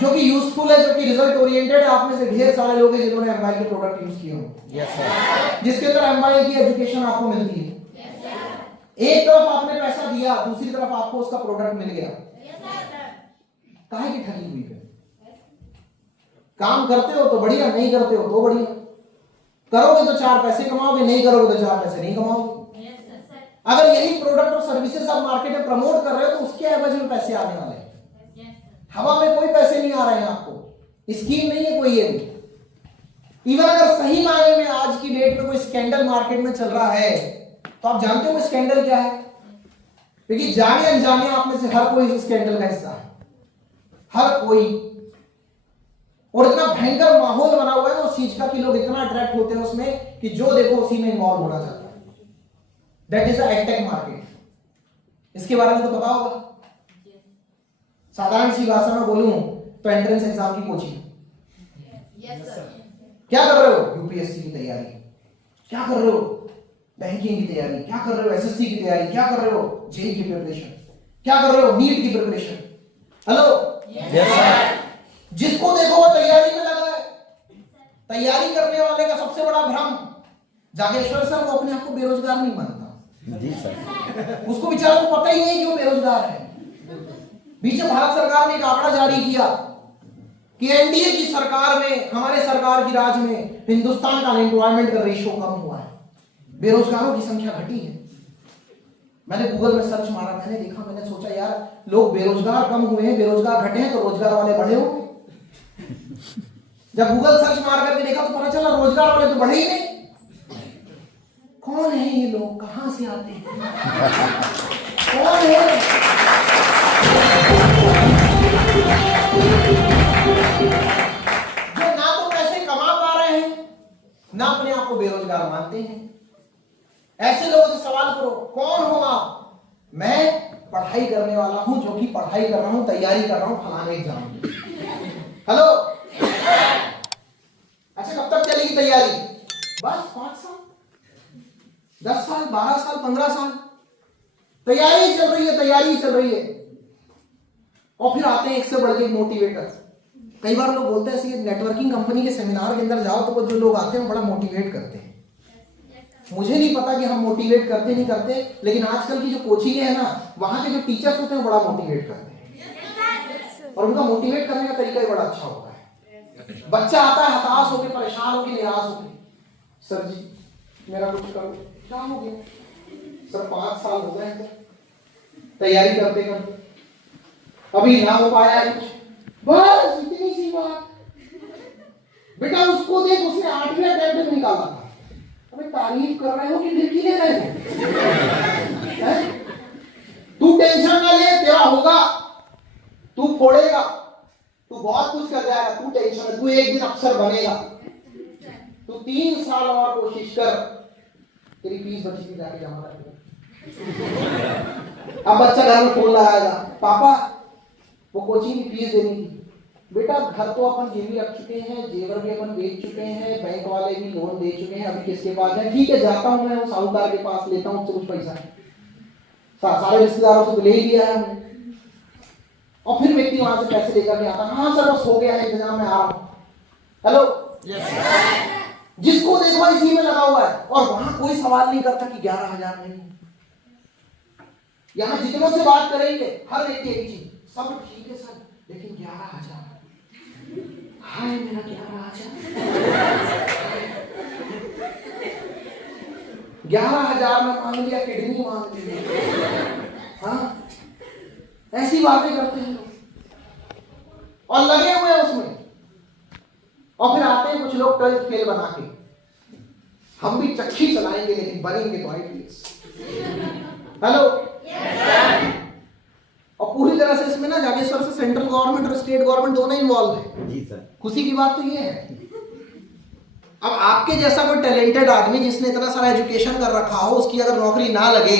जो कि यूजफुल है, जो कि रिजल्ट ओरिएंटेड है। आप में से ढेर सारे लोग हैं जिन्होंने एमआईएल के प्रोडक्ट यूज किए होंगे, यस सर। जिसके अंदर एमआईएल की एजुकेशन आपको मिलती है। एक तरफ आपने पैसा दिया, दूसरी तरफ आपको उसका प्रोडक्ट मिल गया। काहे की ठगी हुई है? काम करते हो तो बढ़िया, नहीं करते हो तो बढ़िया। करोगे तो 4 पैसे कमाओगे, नहीं करोगे तो 4 पैसे नहीं कमाओगे। अगर यही प्रोडक्ट और सर्विसेज आप मार्केट में प्रमोट कर रहे हो तो उसके एवज में पैसे आने वाले हैं। हवा में कोई पैसे नहीं आ रहे हैं आपको, स्कीम नहीं है कोई ये भी। इवन अगर सही मायने में आज की डेट में कोई स्कैंडल मार्केट में चल रहा है तो आप जानते हो वो स्कैंडल क्या है? क्योंकि जाने अनजाने आप में से हर कोई इस स्कैंडल का हिस्सा है, हर कोई। और इतना भयंकर माहौल बना हुआ है ना उस चीज का कि लोग इतना अट्रैक्ट होते हैं उसमें कि जो देखो उसी में इन्वॉल्व होना चाहता है। That is edtech market. इसके बारे में तो पता होगा। साधारण सी भाषा में बोलूं तो एंट्रेंस एग्जाम की कोचिंग। क्या कर रहे हो? यूपीएससी की तैयारी। क्या कर रहे हो? बैंकिंग की तैयारी। क्या कर रहे हो? एसएससी की तैयारी। क्या कर रहे हो? जेई की प्रिपरेशन। क्या कर रहे हो? नीट की प्रिपरेशन। Hello, yes sir. जिसको देखो वो तैयारी में लगा है। तैयारी करने वाले का सबसे बड़ा भ्रम, जागेश्वर सर वो अपने आप को बेरोजगार नहीं मानता। जी सर। उसको बेचारे को पता ही नहीं कि वो बेरोजगार है। बीच में भारत सरकार ने एक आंकड़ा जारी किया कि एनडीए की सरकार में, हमारे सरकार की राज में हिंदुस्तान का अनएम्प्लॉयमेंट का रेशियो कम हुआ है, बेरोजगारों की संख्या घटी है। मैंने गूगल में सर्च मारा, मैंने देखा, मैंने सोचा यार लोग बेरोजगार कम हुए हैं, बेरोजगार घटे हैं तो रोजगार वाले बढ़े हो। जब गूगल सर्च मार करके देखा तो पता चला रोजगार वाले तो बढ़े ही नहीं। कौन है ये लोग, कहां से आते हैं, कौन है? जो ना तो पैसे कमा पा रहे हैं, ना अपने आप को बेरोजगार मानते हैं। ऐसे लोगों से सवाल करो, कौन हो आप? मैं पढ़ाई करने वाला हूं, जो कि पढ़ाई कर रहा हूं, तैयारी कर रहा हूं फलाने एग्जाम की। हेलो, अच्छा कब तक चलेगी तैयारी? बस 5 साल, 10 साल, 12 साल, 15 साल तैयारी चल रही है, तैयारी चल रही है। और फिर आते हैं एक से बढ़ के मोटिवेटर। कई बार लोग बोलते हैं ऐसे नेटवर्किंग कंपनी के सेमिनार के अंदर जाओ तो वो जो लोग आते हैं बड़ा मोटिवेट करते हैं। मुझे नहीं पता कि हम मोटिवेट करते नहीं करते, लेकिन आजकल की जो कोचिंग है ना, वहां के जो टीचर्स होते हैं बड़ा मोटिवेट करते हैं, और उनका मोटिवेट करने का तरीका ही बड़ा अच्छा होता है। बच्चा आता है हताश होकर, परेशान होकर, निराश होकर, सर जी मेरा कुछ करो। क्या हो गया सर? 5 साल हो गए हैं तैयारी करते करते, अभी ना हो पाया है कुछ। बस इतनी सी बात। बेटा उसको देख, उसने 8वें अटेम्प्ट में निकाला था। अबे तारीफ कर रहे हो कि फिर ले रहे हो? तू टेंशन ना ले, तेरा होगा, तू फोड़ेगा, तू बहुत कुछ कर जाएगा, तू टेंशन, तू एक दिन अफसर बनेगा। तू 3 साल और कोशिश कर, तेरी फीस बची थी जाके जमा कर। अब बच्चा घर में फोन लगाएगा, पापा वो कोचिंग की फीस देनी थी। बेटा घर तो अपन गिरवी रख चुके हैं, जेवर भी अपन बेच चुके हैं, बैंक वाले भी लोन दे चुके हैं, अभी किसके पास है? ठीक है जाता हूं मैं, वो साहूकार के पास लेता हूं उससे कुछ पैसा। सारे रिश्तेदारों से तो ले ही लिया है हमने। और फिर व्यक्ति वहां से पैसे लेकर के आता, हाँ सर बस हो गया है इंतजाम, में आ रहा हूं। हेलो, जिसको देखो इसी में लगा हुआ है, और वहां कोई सवाल नहीं करता कि 11,000 नहीं। यहां जितनों से बात करेंगे हर व्यक्ति एक चीज, सब ठीक है सर लेकिन 11,000, हाय मेरा 11,000 में मांग लिया, किडनी मांग ली। हाँ ऐसी बातें करते हैं और लगे हुए हैं उसमें। और फिर आते हैं कुछ लोग 12th फेल बना के, हम भी चक्की चलाएंगे लेकिन बनेंगे तो IPS। हेलो, और पूरी तरह से इसमें ना जागेश्वर से सेंट्रल गवर्नमेंट और स्टेट गवर्नमेंट दोनों इन्वॉल्व है। जी सर। खुशी की बात तो ये है, अब आपके जैसा कोई टैलेंटेड आदमी जिसने इतना सारा एजुकेशन कर रखा हो, उसकी अगर नौकरी ना लगे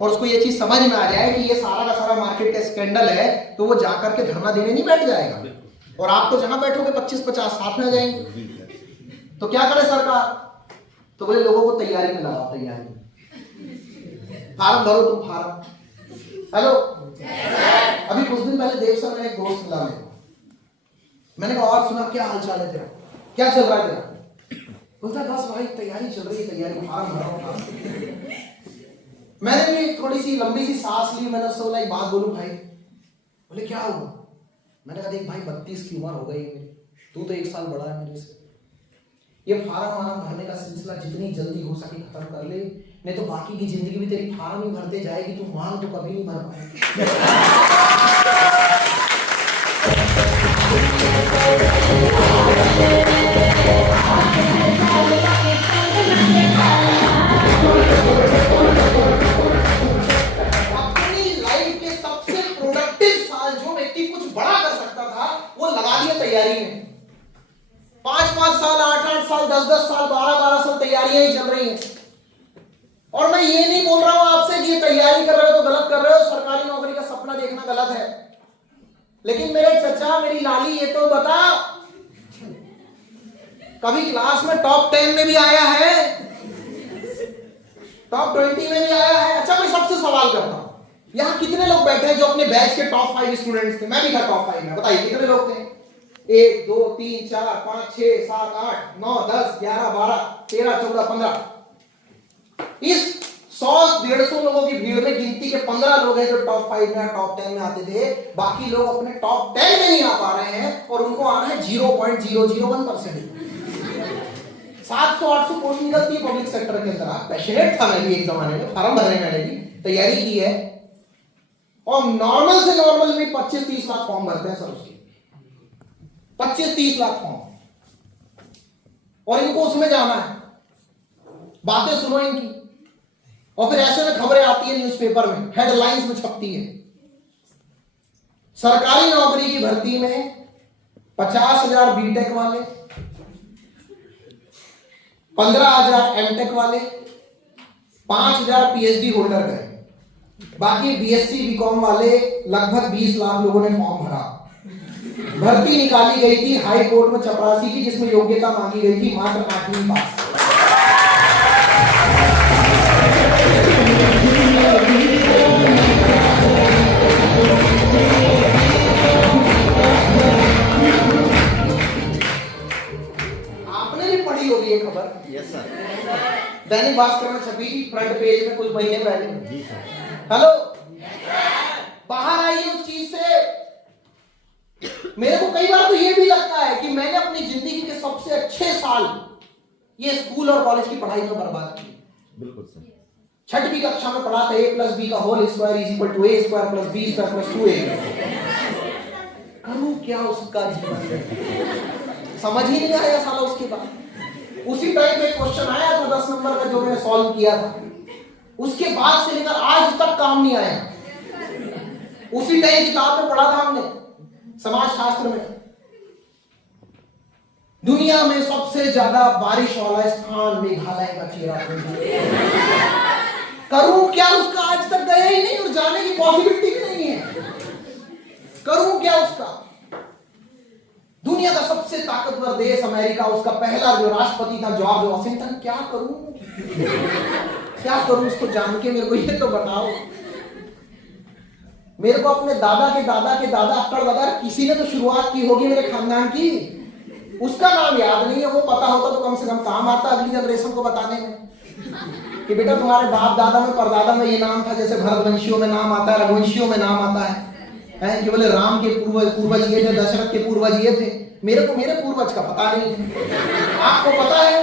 और उसको ये चीज समझ में आ जाए कि ये सारा का सारा मार्केट का स्कैंडल है, तो वो जाकर के धरना देने नहीं बैठ जाएगा। और आप तो जहां बैठोगे 25-50 साथ में आ जाएंगे। तो क्या करे सरकार? तो बोले लोगों को तैयारी में लगाओ, तैयारी में फार्म भरो तुम फार्म। हेलो, अभी कुछ दिन पहले देव सर मेरे एक दोस्त मिला मेरे को, मैंने कहा और सुना क्या हाल चाल है तेरा, क्या चल रहा है तेरा? बोलता बस भाई तैयारी चल रही है, तैयारी फार्म भरा। मैंने भी थोड़ी सी लंबी सी सांस ली, मैंने उससे बोला एक बात बोलूं भाई? बोले क्या हुआ? मैंने कहा देख भाई 32 की उम्र हो गई है, तू तो 1 साल बड़ा है मेरे से, ये फार्म भरने का सिलसिला जितनी जल्दी हो सके खत्म कर ले, नहीं तो बाकी की जिंदगी भी तेरी फार्म ही भरते जाएगी, तू मांग तो कभी नहीं भर पाएगी। अपनी लाइफ के सबसे प्रोडक्टिव साल जो व्यक्ति कुछ बड़ा कर सकता था, वो लगा दिया तैयारी में। 5-5 साल, 8-8 साल, 10-10 साल, 12-12 साल तैयारियां ही चल रही हैं। और मैं ये नहीं बोल रहा हूं आपसे कि ये तैयारी कर रहे हो तो गलत कर रहे हो, सरकारी नौकरी का सपना देखना गलत है, लेकिन मेरे चचा मेरी लाली ये तो बता, कभी क्लास में टॉप 10 में भी आया है, टॉप 20 में भी आया है? अच्छा मैं सबसे सवाल करता हूं, यहां कितने लोग बैठे हैं जो अपने बैच के टॉप 5 स्टूडेंट्स थे? मैं भी था टॉप 5 में, बताइए कितने लोग थे? 1 2 3 4 5 6 7 8 9 10 11 12 13 14 15। इस 100-150 लोगों की भीड़ में गिनती के 15 लोग हैं जो टॉप 5 में टॉप 10 में आते थे। बाकी लोग अपने टॉप 10 में नहीं आ पा रहे हैं और उनको आना है 0.001%। 700-800 पोस्ट निकलती है पब्लिक सेक्टर के अंदर। पैशनेट था मैं भी एक जमाने में, फॉर्म भरने मैंने भी तैयारी की है, और नॉर्मल से नॉर्मल में 25-30 लाख फॉर्म भरते हैं सर, उसके 25-30 लाख फॉर्म, और इनको उसमें जाना है। बातें सुनो इनकी, और फिर ऐसे में खबरें आती है न्यूज़पेपर में, हेडलाइंस में छपती है, सरकारी नौकरी की भर्ती में 50,000 बीटेक वाले, 15,000 एमटेक वाले, 5,000 पीएचडी होल्डर गए। बाकी बीएससी बीकॉम वाले लगभग 20 लाख लोगों ने फॉर्म भरा। भर्ती निकाली गई थी हाई कोर्ट में चपरासी की, जिसमें योग्यता मांगी गई थी मात्र 8वीं पास। आपने भी पढ़ी होगी ये खबर, यस सर। दैनिक भास्कर में छपी थी फ्रंट पेज में कुछ महीने पहले। जी सर। हेलो, बाहर आइए उस चीज से। मेरे को कई बार तो ये भी लगता है कि मैंने अपनी जिंदगी के सबसे अच्छे साल ये स्कूल और कॉलेज की पढ़ाई में बर्बाद किए। बिल्कुल सर। छठवीं कक्षा में पढ़ा था a + b का whole square is equal to a square plus b square plus 2a। करूं क्या उसका जीवन में, समझ ही नहीं आया साला। उसके बाद उसी टाइम पे क्वेश्चन आया था 10 नंबर का जो मैंने सॉल्व किया था, उसके बाद से लेकर आज तक काम नहीं आया। उसी टाइम किताब में पढ़ा था हमने समाज शास्त्र में, दुनिया में सबसे ज्यादा बारिश वाला स्थान मेघालय का चेरापूंजी। करूं क्या उसका, आज तक गया ही नहीं और जाने की पॉसिबिलिटी भी नहीं है। करूं क्या उसका। दुनिया का सबसे ताकतवर देश अमेरिका, उसका पहला जो राष्ट्रपति था जॉर्ज वॉशिंगटन। क्या करूं, क्या करूं उसको जान के, मेरे को ये तो बताओ। मेरे को अपने दादा के दादा के दादा अक्कड़ दादा, किसी ने तो शुरुआत की होगी मेरे खानदान की, उसका नाम याद नहीं है। वो पता होता तो कम से कम काम आता अगली जनरेशन को बताने में कि बेटा तुम्हारे बाप दादा में परदादा में ये नाम था। जैसे भरतवंशियों में नाम आता है, रघुवंशियों में नाम आता है कि बोले राम के पूर्वज ये थे, दशरथ के पूर्वज ये थे। मेरे को मेरे पूर्वज का पता नहीं है, आपको पता है।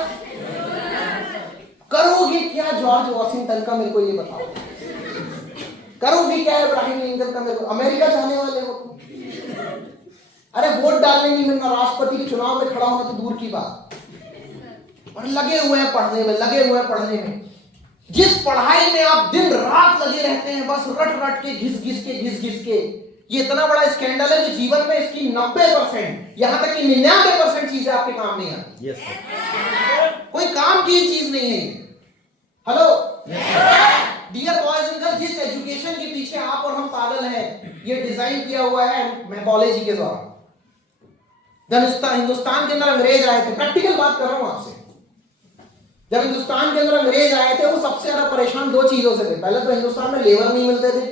करोगे क्या जॉर्ज वॉशिंगटन का, मेरे को ये बताओ। करोगे क्या इब्राहिम लिंकन का, मेरे को। अमेरिका जाने वाले हो, अरे वोट डालने नहीं मिलना, राष्ट्रपति के चुनाव में खड़ा होना तो दूर की बात। और लगे हुए हैं पढ़ने में, लगे हुए हैं पढ़ने में। जिस पढ़ाई में आप दिन रात लगे रहते हैं, बस रट रट के घिस घिस के, ये इतना बड़ा स्कैंडल है कि जीवन में इसकी 90% यहां तक कि 99% चीजें आपके काम नहीं आती। Yes sir. कोई काम की चीज नहीं है। Hello dear boys and girls, जिस एजुकेशन के पीछे आप और हम पागल हैं, ये डिजाइन किया हुआ है मैथोलॉजी के द्वारा। हिंदुस्तान के अंदर अंग्रेज आए थे, प्रैक्टिकल बात कर रहा हूं आपसे। जब हिंदुस्तान के अंदर अंग्रेज आए थे, वो सबसे ज्यादा परेशान दो चीजों से थे। पहले तो हिंदुस्तान में लेबर नहीं मिलते थे,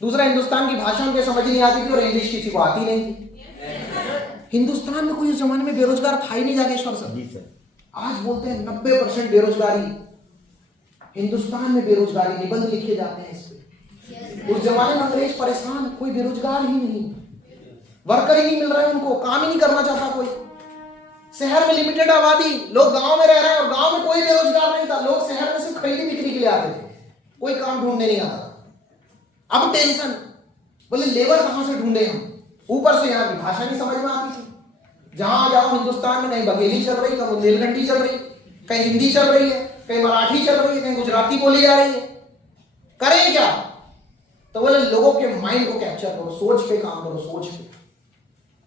दूसरा हिंदुस्तान की भाषा उनको समझ नहीं आती थी और इंग्लिश किसी को आती नहीं थी। हिंदुस्तान में कोई उस जमाने में बेरोजगार था ही नहीं, जागेश्वर सर। जी सर। आज बोलते हैं 90% बेरोजगारी। हिंदुस्तान में बेरोजगारी, निबंध लिखे जाते हैं इस पे। उस जमाने में अंग्रेज परेशान, कोई बेरोजगार ही नहीं, वर्कर ही नहीं मिल रहे उनको, काम ही नहीं करना चाहता कोई। शहर में लिमिटेड आबादी, लोग गांव में रह रहे हैं और गांव में कोई बेरोजगार नहीं था। लोग शहर में सिर्फ खरीदी बिक्री के लिए आते थे, कोई काम ढूंढने नहीं आता। अब टेंशन, बोले लेबर कहां से ढूंढे हम, ऊपर से यहाँ की भाषा नहीं समझ में आती थी। जहां जाओ हिंदुस्तान में, कहीं बघेली चल रही, कहीं बुंदेलखंडी चल रही, कहीं हिंदी चल रही है, कहीं मराठी चल रही है, कहीं गुजराती बोली जा रही है। करें क्या? तो बोले लोगों के माइंड को कैप्चर करो, सोच पे काम करो, सोच पे।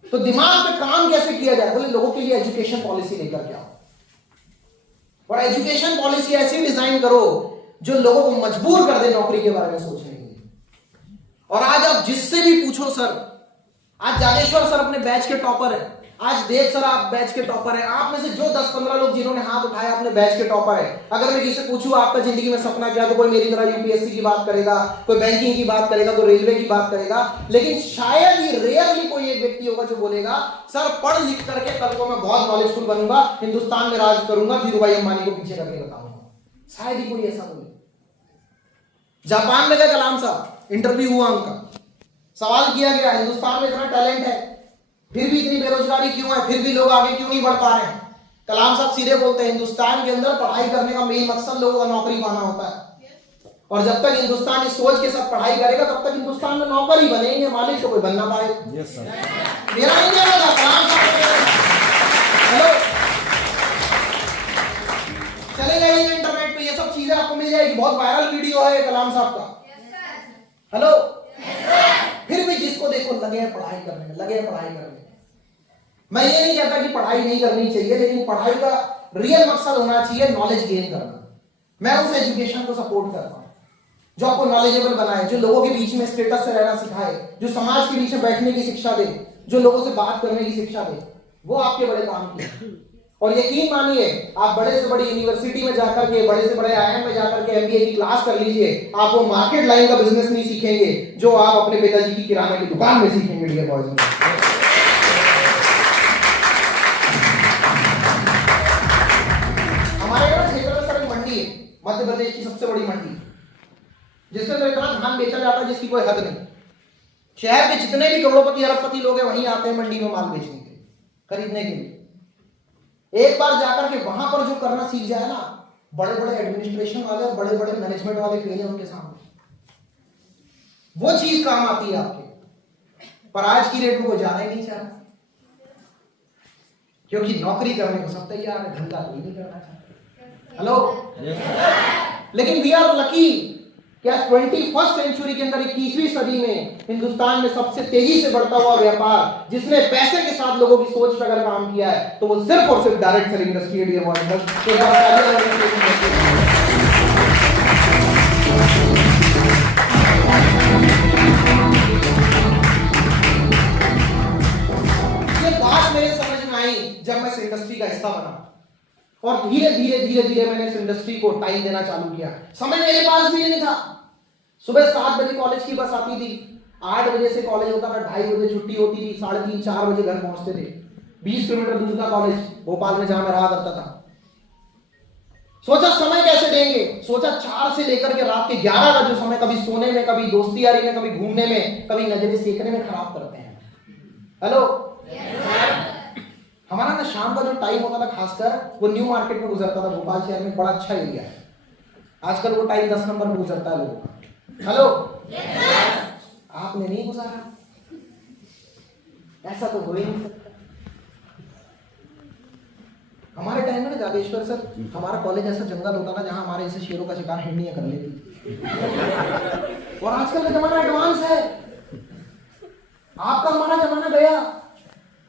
तो दिमाग पे काम कैसे किया जाए? बोले लोगों के लिए एजुकेशन पॉलिसी लेकर के आओ, और एजुकेशन पॉलिसी ऐसी डिजाइन करो जो लोगों को मजबूर कर दे नौकरी के बारे में सोचने के लिए। और आज आप जिससे भी पूछो, सर आज जागेश्वर सर अपने बैच के टॉपर है, आज देव सर आप बैच के टॉपर है, आप में से जो 10-15 लोग जिन्होंने हाथ उठाया अपने बैच के टॉपर है। अगर मैं किसी से पूछूं आपका जिंदगी में सपना क्या, तो कोई मेरी तरह यूपीएससी की बात करेगा, कोई बैंकिंग की बात करेगा, कोई रेलवे की बात करेगा, लेकिन शायद ही रेयरली कोई एक व्यक्ति होगा जो बोलेगा सर पढ़ लिख करके कल को मैं बहुत नॉलेजफुल बनूंगा, हिंदुस्तान में राज करूंगा, धीरूभाई अंबानी को पीछे करके बताऊंगा। शायद ही कोई ऐसा बोले। जापान में गए कलाम साहब, इंटरव्यू हुआ उनका, सवाल किया गया हिंदुस्तान में इतना टैलेंट है फिर भी इतनी बेरोजगारी क्यों है, फिर भी लोग आगे क्यों नहीं बढ़ पा रहे हैं? कलाम साहब सीधे बोलते हैं हिंदुस्तान के अंदर पढ़ाई करने का मेन मकसद लोगों का नौकरी पाना होता है, और जब तक हिंदुस्तान इस सोच के साथ पढ़ाई करेगा तब तक हिंदुस्तान में नौकर ही बनेंगे, मालिक तो कोई बनना पाए। Yes sir. मेरा नहीं जाएगा, कलाम साहब। हेलो, चले जाइए इंटरनेट पे, ये सब चीजें आपको मिल जाएगी, बहुत वायरल वीडियो है कलाम साहब का। हेलो, फिर भी जिसको देखो लगे हैं पढ़ाई करने में, लगे हैं पढ़ाई करने में। मैं ये नहीं कहता कि पढ़ाई नहीं करनी चाहिए, लेकिन पढ़ाई का रियल मकसद होना चाहिए नॉलेज गेन करना। मैं उस एजुकेशन को सपोर्ट करता हूं जो आपको नॉलेजेबल बनाए, जो लोगों के बीच में स्टेटस से रहना सिखाए, जो समाज के बीच में बैठने की शिक्षा दे, जो लोगों से बात करने की शिक्षा दे, वो आपके बड़े काम की है। और यकीन मानिए, आप बड़े से बड़ी यूनिवर्सिटी में जाकर के, बड़े से बड़े आईआईएम में जाकर के एमबीए की क्लास कर लीजिए, आप वो मार्केट लाइन का बिजनेस नहीं सीखेंगे जो आप अपने पिताजी की किराना की दुकान में सीखेंगे। डियर बॉयज, हमारे यहाँ क्षेत्र में सर एक मंडी है, मध्य प्रदेश की सबसे बड़ी मंडी, जिसके अंदर इतना धान बेचा जाता है जिसकी कोई हद नहीं। शहर के जितने भी करोड़पति अरबपति लोग हैं वहीं आते हैं मंडी में माल बेचने के लिए, खरीदने के लिए। एक बार जाकर के वहां पर जो करना सीख जाए ना, बड़े बड़े एडमिनिस्ट्रेशन वाले, बड़े बड़े मैनेजमेंट वाले फेल हैं उनके सामने, वो चीज काम आती है आपके। पर आज की डेट में कोई जाना ही नहीं चाहता, क्योंकि नौकरी करने को सब तैयार है, धंधा कोई नहीं करना चाहता। हेलो, लेकिन वी आर लकी क्या 21st सेंचुरी के अंदर 21वीं सदी में हिंदुस्तान में सबसे तेजी से बढ़ता हुआ व्यापार, जिसने पैसे के साथ लोगों की सोच पर अगर काम किया है, तो वो सिर्फ और सिर्फ डायरेक्ट सेलिंग इंडस्ट्री है। ये बात मेरे समझ में आई जब मैं इस इंडस्ट्री का हिस्सा बना, और धीरे धीरे धीरे धीरे मैंने इस इंडस्ट्री को टाइम देना चालू किया। समय मेरे पास भी नहीं था। सुबह 7 बजे कॉलेज की बस आती थी, 8 बजे से कॉलेज होता था, 2:30 बजे छुट्टी होती थी, 3:30 4 बजे घर पहुंचते थे। 20 किलोमीटर दूर का कॉलेज भोपाल में, जहां मैं रहा करता था। सोचा समय कैसे देंगे, सोचा 4 से लेकर के रात के 11 का जो समय, कभी सोने में, कभी दोस्ती यारी में, कभी घूमने में, कभी नजरें सेकने में खराब करते हैं। हेलो, हमारा ना शाम का जो टाइम होता था खासकर, वो न्यू मार्केट में गुजरता था। भोपाल शहर में बड़ा अच्छा एरिया है, आजकल वो टाइम 10 नंबर में गुजरता है लोगों का। हेलो, आपने नहीं गुजारा, ऐसा तो हो ही नहीं सकता। हमारे टाइम में ना जागेश्वर सर, हमारा कॉलेज ऐसा जंगल होता था जहां हमारे ऐसे शेरों का शिकार हिरनियां कर लेती। और आजकल का जमाना एडवांस है, आपका हमारा जमाना गया।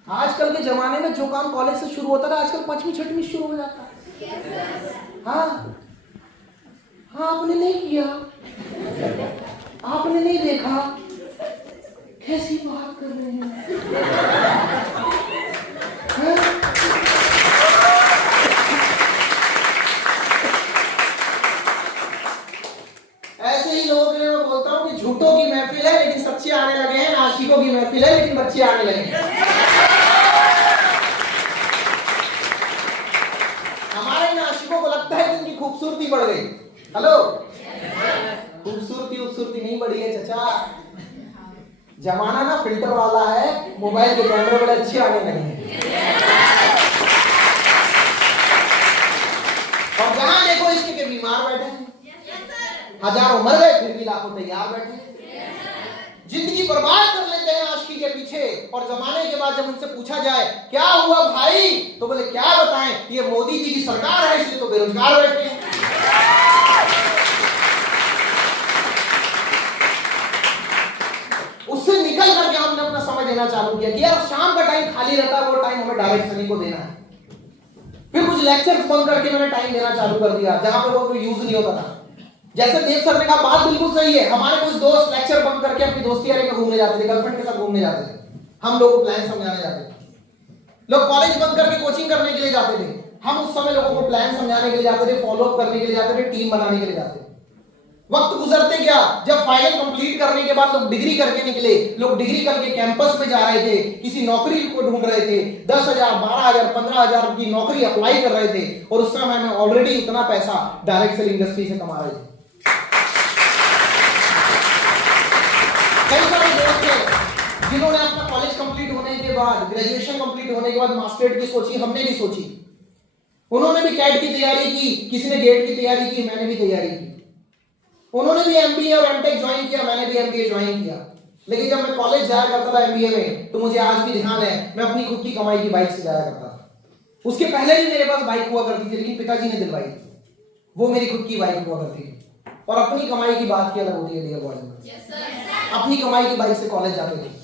आजकल के जमाने में जो काम कॉलेज से शुरू होता था, आजकल 5वीं 6वीं शुरू हो जाता है। हाँ, आपने नहीं किया, आपने नहीं देखा, कैसी बात कर रहे हैं। ऐसे ही लोगों के लिए मैं बोलता हूँ कि झूठों की महफिल है लेकिन सच्चे आने लगे हैं, आशिकों की महफिल है लेकिन बच्चे आने लगे हैं। हमारे इन आशिकों को लगता है कि उनकी खूबसूरती बढ़ गई। हेलो, खूबसूरती नहीं बढ़ी है चचा, जमाना ना फिल्टर वाला है, मोबाइल के कैमरे बड़े अच्छे आने लगे हैं। और जहां देखो इसके के बीमार बैठे हैं, हजारों मर गए फिर भी लाखों तैयार बैठे। जिंदगी बर्बाद कर लेते हैं आशिकी के पीछे, और जमाने के बाद जब उनसे पूछा जाए क्या हुआ भाई, तो बोले क्या बताएं, ये मोदी जी की सरकार है इसलिए तो बेरोजगार बैठे हैं। उससे निकल करके हमने अपना समय देना चालू किया कि यार शाम का टाइम खाली रहता है, वो टाइम हमें डायरेक्ट सनी को देना है। फिर कुछ लेक्चर्स बंद करके मैंने टाइम देना चालू कर दिया जहां पे वो कोई यूज नहीं होता था। जैसे देव सर ने कहा, बात बिल्कुल सही है। हमारे कुछ दोस्त लेक्चर बंद करके अपनी दोस्ती यारी में घूमने जाते थे, गर्लफ्रेंड के साथ घूमने जाते थे, हम लोगों को प्लान समझाने जाते थे। लोग कॉलेज बंद करके कोचिंग करने के लिए जाते थे, हम उस समय लोगों को प्लान समझाने के लिए जाते थे, फॉलो अप करने के लिए जाते थे, टीम बनाने के लिए जाते थे। वक्त गुजरते क्या, जब फाइनल कंप्लीट करने के बाद लोग डिग्री करके निकले, लोग डिग्री करके कैंपस में जा रहे थे, किसी नौकरी को ढूंढ रहे थे, 10,000 12,000 15,000 की नौकरी अप्लाई कर रहे थे, और उस समय में ऑलरेडी उतना पैसा डायरेक्ट सेलिंग इंडस्ट्री से कमा रहे थे। कई सारे दोस्त हैं जिन्होंने अपना कॉलेज कंप्लीट होने के बाद, ग्रेजुएशन कंप्लीट होने के बाद मास्टर्स की सोची, हमने भी सोची। उन्होंने भी कैट की तैयारी की, किसी ने गेट की तैयारी की, मैंने भी तैयारी की। उन्होंने भी एमबीए और एमटेक ज्वाइन किया, मैंने भी एमबीए ज्वाइन किया। लेकिन जब मैं कॉलेज जाया करता था एमबीए में, तो मुझे आज भी ध्यान है, मैं अपनी खुद की कमाई की बाइक से जाया करता था। उसके पहले भी मेरे पास बाइक हुआ करती थी, लेकिन पिताजी ने दिलवाई थी, वो मेरी खुद की बाइक हुआ करती थी। और अपनी कमाई की बात की अलग होती है डियर बॉयज। अपनी कमाई की बाइक से कॉलेज जाते थे।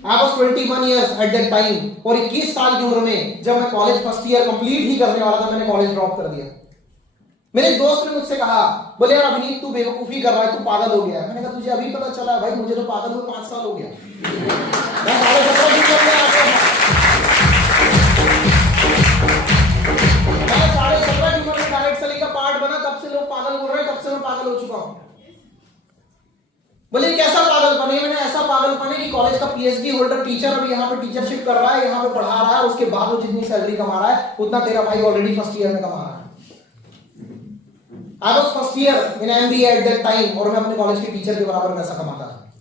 I was 21 years at that time, और 21 साल की उम्र में जब मैं कॉलेज फर्स्ट ईयर कंप्लीट ही करने वाला था, मैंने कॉलेज ड्रॉप कर दिया। मेरे एक दोस्त ने मुझसे कहा, बोले यार अभिनीत तू बेवकूफी कर रहा है, तू पागल हो गया है। मैंने कहा तुझे अभी पता चला? भाई मुझे तो पागल हुए 5 साल हो गया। मैं 17.5 दिन में आ गया। मैं 17.5 दिन में डायरेक्ट सेलिंग का पार्ट बना, तब से लोग पागल बोल रहे हैं, तब से मैं पागल हो चुका हूं। बोले कैसा पागलपन है? मैंने ऐसा पागलपन है कि कॉलेज का पीएचडी होल्डर टीचर अभी यहाँ पे टीचरशिप कर रहा है, यहाँ पे पढ़ा रहा है, उसके बाद वो जितनी सैलरी कमा रहा है उतना तेरा भाई ऑलरेडी फर्स्ट ईयर में कमा रहा है। I was first year in MBA at that time और मैं अपने कॉलेज के टीचर के बराबर पैसा कमाता था।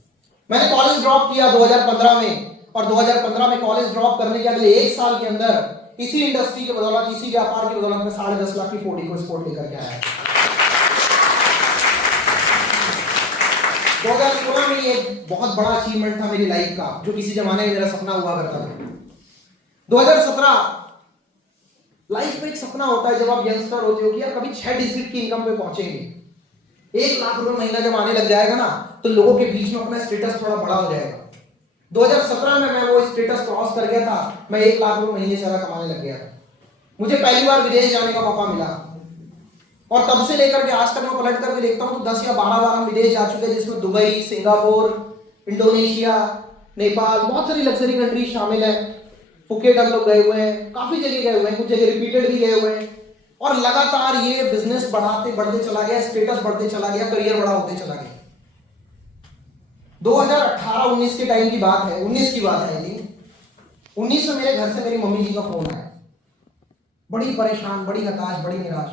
मैंने कॉलेज ड्रॉप किया 2015 में, और 2015 में कॉलेज ड्रॉप करने के अगले 1 साल के अंदर इसी इंडस्ट्री के बदौलत, इसी व्यापार की बदौलत में 10.5 लाख की 40 को स्पोर्ट लेकर के आया। 2016 में ये एक बहुत बड़ा अचीवमेंट था मेरी लाइफ का, जो किसी जमाने में मेरा सपना हुआ करता था। 2017 लाइफ में एक सपना होता है जब आप यंगस्टर होते हो कि यार कभी 6 डिजिट की इनकम पे पहुंचेंगे। 1 लाख रुपए महीना जब आने लग जाएगा ना, तो लोगों के बीच में अपना स्टेटस थोड़ा बड़ा हो जाएगा। 2017 में मैं वो स्टेटस क्रॉस कर गया था, मैं 1 लाख रुपए महीने से ज्यादा कमाने लग गया था। मुझे पहली बार विदेश जाने का मौका मिला, और तब से लेकर के आज तक मैं पलट करके देखता हूं तो 10 या 12 बार हम विदेश जा चुके हैं, जिसमें दुबई, सिंगापुर, इंडोनेशिया, नेपाल, बहुत सारी लग्जरी कंट्री शामिल है। फुकेट हम लोग गए हुए हैं, काफी जगह गए हुए हैं, कुछ जगह रिपीटेड भी गए हुए हैं, और लगातार ये बिजनेस बढ़ते चला गया, स्टेटस बढ़ते चला गया, करियर बड़ा होते चला गया। 2018-19 के टाइम की बात है, 19 की बात है ये। 19 में मेरे घर से मेरी मम्मी जी का फोन आया, बड़ी परेशान, बड़ी हताश, बड़ी निराश,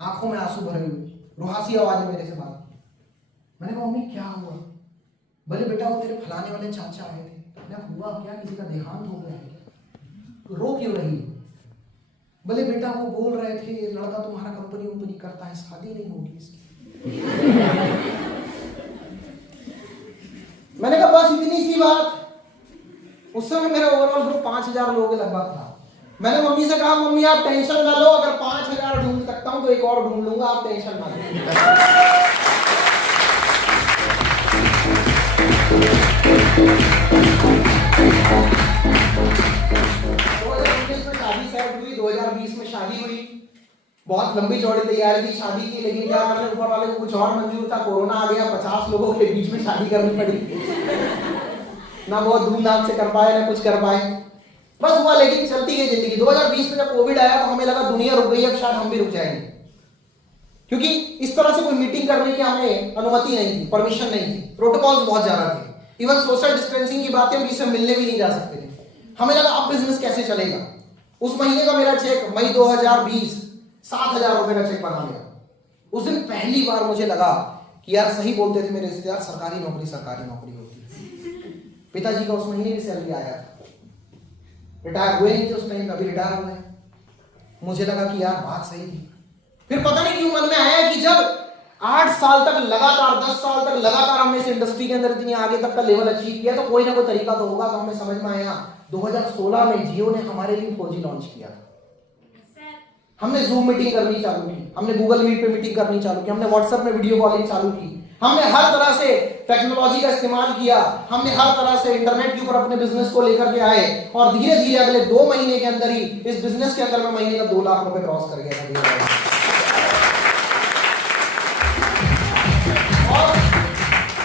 आंखों में आंसू भरे हुए, रुहासी आवाज में मेरे से बात की। मैंने कहा मम्मी क्या हुआ? बोले बेटा वो तेरे फलाने वाले चाचा आए थे। मैंने हुआ क्या? किसी का देहांत हो गया है? रो क्यों रही? बोले बेटा वो बोल रहे थे लड़का तुम्हारा कंपनी करता है, शादी नहीं होगी इसकी। मैंने कहा बस इतनी सी बात। उस समय मेरा ओवरऑल ग्रुप 5000 लोगों के लगभग था। मैंने मम्मी से कहा मम्मी आप टेंशन ना लो, अगर 5000 ढूंढ सकता हूं तो एक और ढूंढ लूंगा, आप टेंशन ना लो। शादी सेट हुई, 2020 में शादी हुई। बहुत लंबी चौड़ी तैयारी थी शादी की, लेकिन क्या करने, ऊपर वाले को कुछ और मंजूर था, कोरोना आ गया, 50 लोगों के बीच में शादी करनी पड़ी। ना बहुत धूमधाम से कर पाए, ना कुछ कर पाए, बस हुआ, लेकिन चलती गई जिंदगी। 2020 में जब कोविड आया तो हमें लगा दुनिया रुक गई, अब शायद हम भी रुक जाएंगे, क्योंकि इस तरह से कोई मीटिंग करने की हमें अनुमति नहीं थी, परमिशन नहीं थी, प्रोटोकॉल्स बहुत ज्यादा थे, इवन सोशल डिस्टेंसिंग की बातें भी, इससे मिलने भी नहीं जा सकते थे। हमें लगा अब बिजनेस कैसे चलेगा। उस महीने का मेरा चेक मई 2020 7,000 रुपए का चेक बना लिया। उस दिन पहली बार मुझे लगा कि यार सही बोलते थे मेरे रिश्तेदार, सरकारी नौकरी होती है। पिताजी का उस महीने की सैलरी आया था, रिटायर हुए नहीं थे उस टाइम, अभी रिटायर हुए। मुझे लगा कि यार बात सही थी। फिर पता नहीं क्यों मन में आया कि जब 8 साल तक लगातार, 10 साल तक लगातार हमने इस इंडस्ट्री के अंदर इतनी आगे तक का लेवल अचीव किया, तो कोई ना कोई तरीका तो होगा। तो हमें समझ में आया 2016 में जियो ने हमारे लिए 4G लॉन्च किया था। हमने जूम मीटिंग करनी चालू की, हमने गूगल मीट पे मीटिंग करनी चालू की, हमने व्हाट्सएप में वीडियो कॉलिंग चालू की, हमने हर तरह से टेक्नोलॉजी का इस्तेमाल किया, हमने हर तरह से इंटरनेट के ऊपर अपने बिजनेस को लेकर के आए, और धीरे धीरे अगले 2 महीने के अंदर ही इस बिजनेस के अंदर में महीने का 2 लाख रुपए क्रॉस कर गया था। और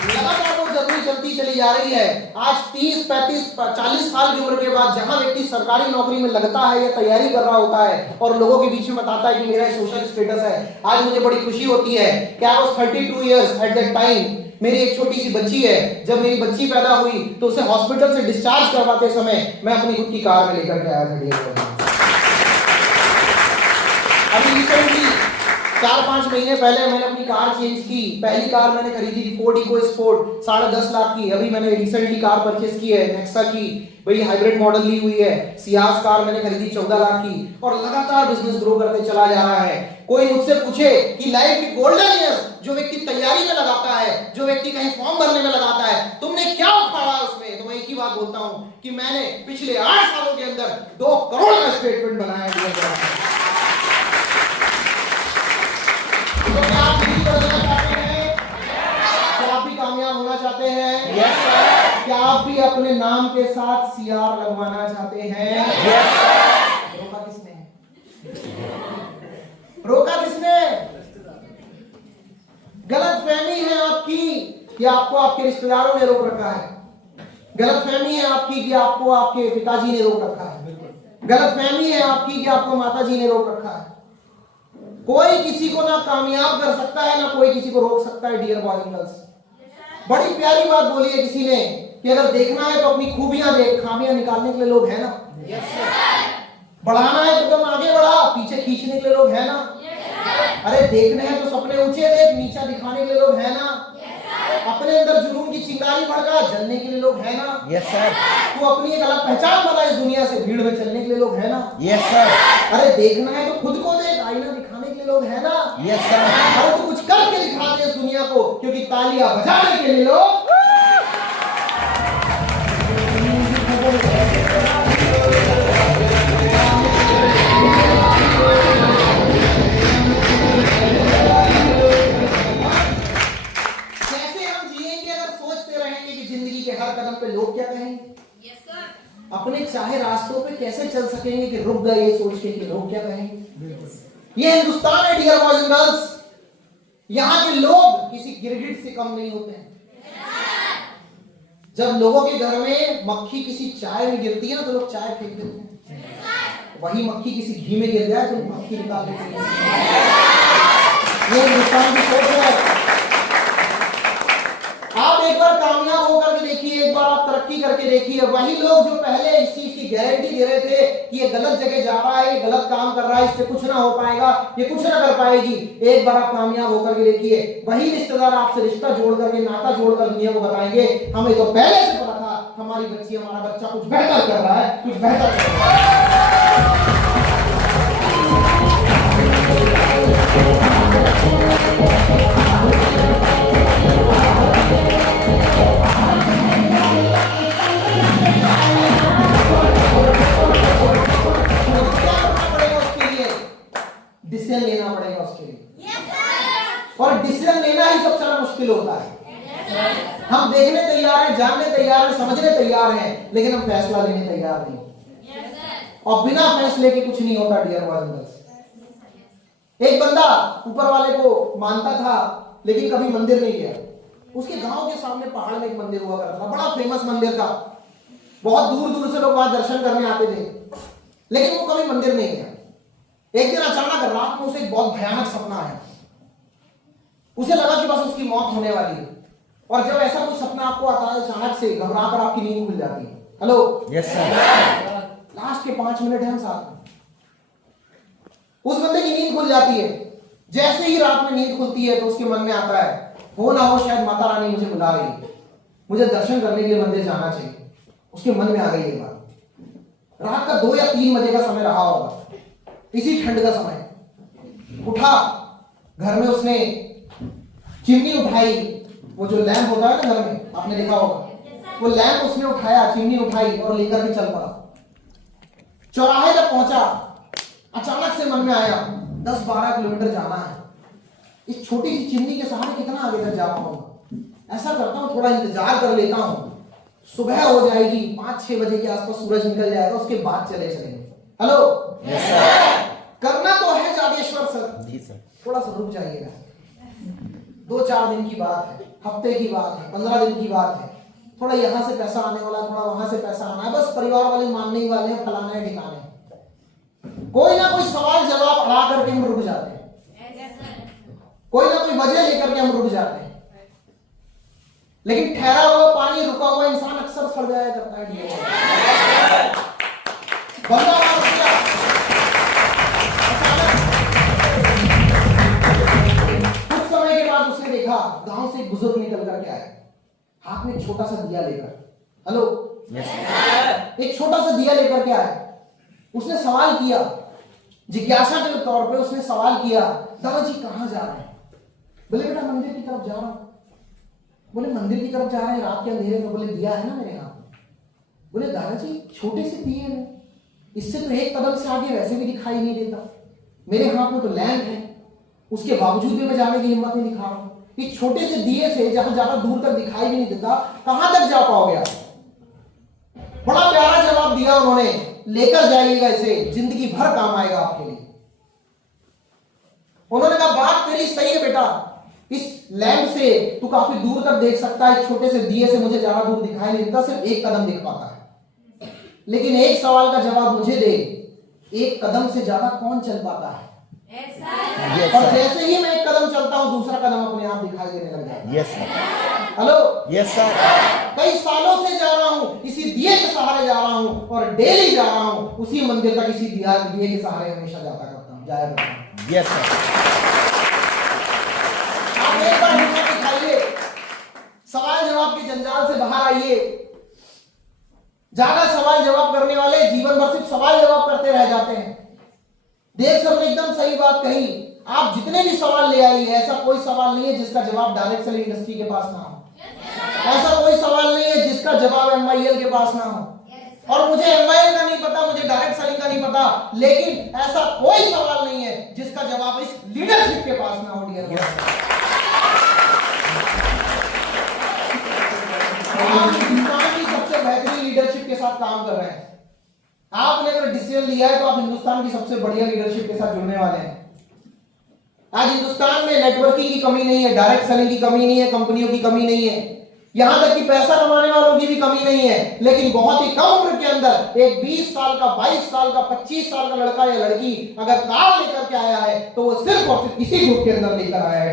लगातार वो जर्नी चलती चली जा रही है। आज 30, 35, 40 साल की उम्र के बाद जहां व्यक्ति सरकारी नौकरी में लगता है या तैयारी कर रहा होता है और लोगों के बीच में बताता है कि मेरा सोशल स्टेटस है, आज मुझे बड़ी खुशी होती है कि I was 32 years at that time. मेरी एक छोटी सी बच्ची है, जब मेरी बच्ची पैदा हुई तो उसे हॉस्पिटल से डिस्चार्ज करवाते समय मैं अपनी खुद की कार में लेकर के आया था। अभी रिसेंटली 4-5 महीने पहले मैंने अपनी कार चेंज की। पहली कार मैंने खरीदी थी फोर्ड इको स्पोर्ट 10.5 लाख की। अभी मैंने रिसेंटली कार परचेस की है नेक्सा की, वही हाइब्रिड मॉडल ली हुई है। सियाज कार मैंने खरीदी 14 लाख की, और लगातार बिजनेस ग्रो करते चला जा रहा है। कोई मुझसे पूछे कि लाइफ की गोल्डन ईयर्स जो व्यक्ति तैयारी में लगाता है, जो व्यक्ति कहीं फॉर्म भरने में लगाता है, तुमने क्या उखाड़ा उसमें, तो मैं एक ही बात बोलता हूं कि मैंने पिछले 8 सालों के अंदर 2 करोड़ का स्टेटमेंट बनाया है। तो क्या आप भी बदलना चाहते हैं? क्या आप भी कामयाब होना चाहते हैं? Yes sir. क्या आप भी अपने नाम के साथ सीआर लगवाना चाहते हैं? Yes sir. रोका किसने? कि आपको आपके रिश्तेदारों ने रोक रखा है, गलतफहमी है आपकी कि आपको आपके पिताजी ने रोक रखा है, गलतफहमी है आपकी कि आपको माताजी ने रोक रखा है। कोई किसी को ना कामयाब कर सकता है ना कोई किसी को रोक सकता है। डियर बॉयज एंड गर्ल्स, बड़ी प्यारी बात बोली है किसी ने कि अगर देखना है तो अपनी खूबियां देख, खामियां निकालने के लिए लोग हैं ना। बढ़ाना है तो तुम आगे बढ़ा, पीछे खींचने के लिए लोग हैं ना। अरे देखने हैं तो सपने ऊंचे देख, नीचा दिखाने के लिए लोग हैं ना। अपने अंदर जुनून की चिंगारी भड़का, जलने के लिए लोग हैं ना। Yes sir. तू अपनी एक अलग पहचान बना इस दुनिया से, भीड़ में चलने के लिए लोग हैं ना। Yes sir. अरे देखना है तो खुद को देख, आईना दिखाने के लिए लोग हैं ना। Yes sir. अरे तू कुछ करके दिखा दे इस दुनिया को, क्योंकि तालियां बजाने के लिए लोग। कैसे हम जिएंगे अगर सोचते रहेंगे कि जिंदगी के हर कदम पे लोग क्या कहेंगे। अपने चाहे रास्तों पे कैसे चल सकेंगे कि रुक गए ये सोच के कि लोग क्या कहेंगे। ये हिंदुस्तान है डियर बॉयज एंड गर्ल्स, यहाँ के लोग किसी गिरगिट से कम नहीं होते हैं। जब लोगों के घर में मक्खी किसी चाय में गिरती है ना तो लोग चाय फेंक देते हैं, वही मक्खी किसी घी में गिर जाए तो मक्खी निकाल देते हैं। ये हिंदुस्तान की सोच है। आप एक बार कामयाब होकर के देखिए, एक बार आप तरक्की करके देखिए, वही लोग जो पहले इस चीज की गारंटी दे रहे थे कि ये गलत जगह जा रहा है, ये गलत काम कर रहा है, इससे कुछ ना हो पाएगा, ये कुछ ना कर पाएगी, एक बार आप कामयाब होकर के देखिए, वही रिश्तेदार आपसे रिश्ता जोड़ करके, नाता जोड़कर दुनिया को बताएंगे हमें तो पहले से पता था हमारी बच्ची, हमारा बच्चा कुछ बेहतर कर रहा है, कुछ बेहतर कर रहा है। डिसीजन लेना पड़ेगा उसके लिए, और डिसीजन लेना ही सबसे ज्यादा मुश्किल होता है। हम देखने तैयार हैं, जानने तैयार हैं, समझने तैयार हैं, लेकिन हम फैसला लेने तैयार नहीं। और बिना फैसले के कुछ नहीं होता डियर बॉयज एंड गर्ल्स। एक बंदा ऊपर वाले को मानता था लेकिन कभी मंदिर नहीं गया। उसके गांव के सामने पहाड़ में एक मंदिर हुआ करता था, बड़ा फेमस मंदिर था, बहुत दूर दूर से लोग वहां दर्शन करने आते थे, लेकिन वो कभी मंदिर नहीं गया। एक दिन अचानक रात में उसे एक बहुत भयानक सपना आया। उसे लगा कि बस उसकी मौत होने वाली है, और जब ऐसा कोई सपना आपको आता है अचानक से घबराकर आपकी नींद खुल जाती है। Hello yes sir. लास्ट के 5 मिनट हैं हम साथ में, उस बंदे की नींद खुल जाती है। जैसे ही रात में नींद खुलती है तो उसके मन में आता है हो ना हो शायद माता रानी मुझे बुला रही है, मुझे दर्शन करने के लिए मंदिर जाना चाहिए। उसके मन में आ गई ये बात। रात का 2 या 3 बजे का समय रहा होगा, इसी ठंड का समय। उठा, घर में उसने चिमनी उठाई, वो जो लैंप होता है ना घर में, आपने देखा होगा, वो लैंप उसने उठाया, चिमनी उठाई और लेकर के चल पड़ा। चौराहे तक पहुंचा, अचानक से मन में आया 10-12 किलोमीटर जाना है, इस छोटी सी चिमनी के सहारे कितना आगे तक जा पाऊंगा। ऐसा करता हूं थोड़ा इंतजार कर लेता हूं, सुबह हो जाएगी 5-6 बजे के आसपास सूरज निकल जाएगा, उसके बाद चले चलेंगे। Hello yes sir. करना तो है जागेश्वर सर, जी सर। थोड़ा सा रुक जाइएगा। 2-4 दिन की बात है, हफ्ते की बात है, 15 दिन की बात है, थोड़ा यहाँ से पैसा आने वाला है, थोड़ा वहां से पैसा आना है, बस परिवार वाले मानने ही वाले हैं, फलाना है ठिकाने है। कोई ना कोई सवाल जवाब अड़ा करके हम रुक जाते हैं, कोई ना कोई वजह लेकर के हम रुक जाते हैं। लेकिन ठहरा हुआ पानी, रुका हुआ इंसान अक्सर सड़ जाया करता है। बंदा वहां रुक गया, कुछ समय के बाद उसने देखा गांव से एक बुजुर्ग निकल करके आए, हाथ में एक छोटा सा दिया लेकर। हेलो एक छोटा सा दिया लेकर के आए। उसने सवाल किया, जिज्ञासा के तौर पे उसने सवाल किया, दादाजी कहां जा रहे हैं? बोले बेटा मंदिर की तरफ जा रहा हूं। बोले मंदिर की तरफ जा रहे हैं रात के अंधेरे में? बोले दिया है ना मेरे हाथ में। बोले दादाजी छोटे से दिए में, इससे तो एक कदम से आगे वैसे भी दिखाई नहीं देता, मेरे हाथ में तो लैंप है, उसके बावजूद भी मैं जाने की हिम्मत नहीं दिखा रहा हूं। इस छोटे से दिए से जहां ज्यादा दूर तक दिखाई भी नहीं देता, कहां तक जा पाओगे आप? बड़ा प्यारा जवाब दिया उन्होंने, लेकर जाइएगा इसे, जिंदगी भर काम आएगा आपके लिए। उन्होंने कहा बात तेरी सही है बेटा, इस लैंप से तू काफी दूर तक देख सकता है, छोटे से दिए से मुझे ज्यादा दूर दिखाई नहीं देता, सिर्फ एक कदम दिख पाता है। लेकिन एक सवाल का जवाब मुझे दे, एक कदम से ज्यादा कौन चल पाता है? Yes, और sir. जैसे ही मैं एक कदम चलता हूं, दूसरा कदम अपने आप दिखाई देने लग जाता है। Yes, sir. Hello, Yes, sir. कई सालों से जा रहा हूं, इसी दिए के सहारे जा रहा हूं और डेली जा रहा हूं, उसी मंदिर तक इसी दिए के सहारे हमेशा जाया करता हूं। Yes, sir. आप एक बार हिम्मत दिखाइए, सवाल जवाब के जंजाल से बाहर आइए। ज्यादा सवाल जवाब करने वाले जीवन भर सिर्फ सवाल जवाब करते रह जाते हैं। देव सर ने एकदम सही बात कही, आप जितने भी सवाल ले आइए, ऐसा कोई सवाल नहीं है जिसका जवाब डायरेक्ट सेलिंग इंडस्ट्री के पास ना हो। ऐसा कोई सवाल नहीं है जिसका जवाब MIL के पास ना हो। और मुझे MIL का नहीं पता, मुझे डायरेक्ट सेलिंग का नहीं पता, लेकिन ऐसा कोई सवाल नहीं है जिसका जवाब इस लीडरशिप के पास ना हो। डियर आप हिंदुस्तान की सबसे बेहतरीन लीडरशिप के साथ काम कर रहे हैं। आपने अगर डिसीजन लिया है तो आप हिंदुस्तान की सबसे बढ़िया लीडरशिप के साथ जुड़ने वाले हैं। आज हिंदुस्तान में नेटवर्किंग की कमी नहीं है, डायरेक्ट सेलिंग की कमी नहीं है, कंपनियों की कमी नहीं है, यहां तक कि पैसा कमाने वालों की भी कमी नहीं है। लेकिन बहुत ही कम उम्र के अंदर एक 20 साल का, 22 साल का, 25 साल का लड़का या लड़की अगर कार लेकर के आया है तो वो सिर्फ और सिर्फ इसी ग्रुप के अंदर लेकर आया है।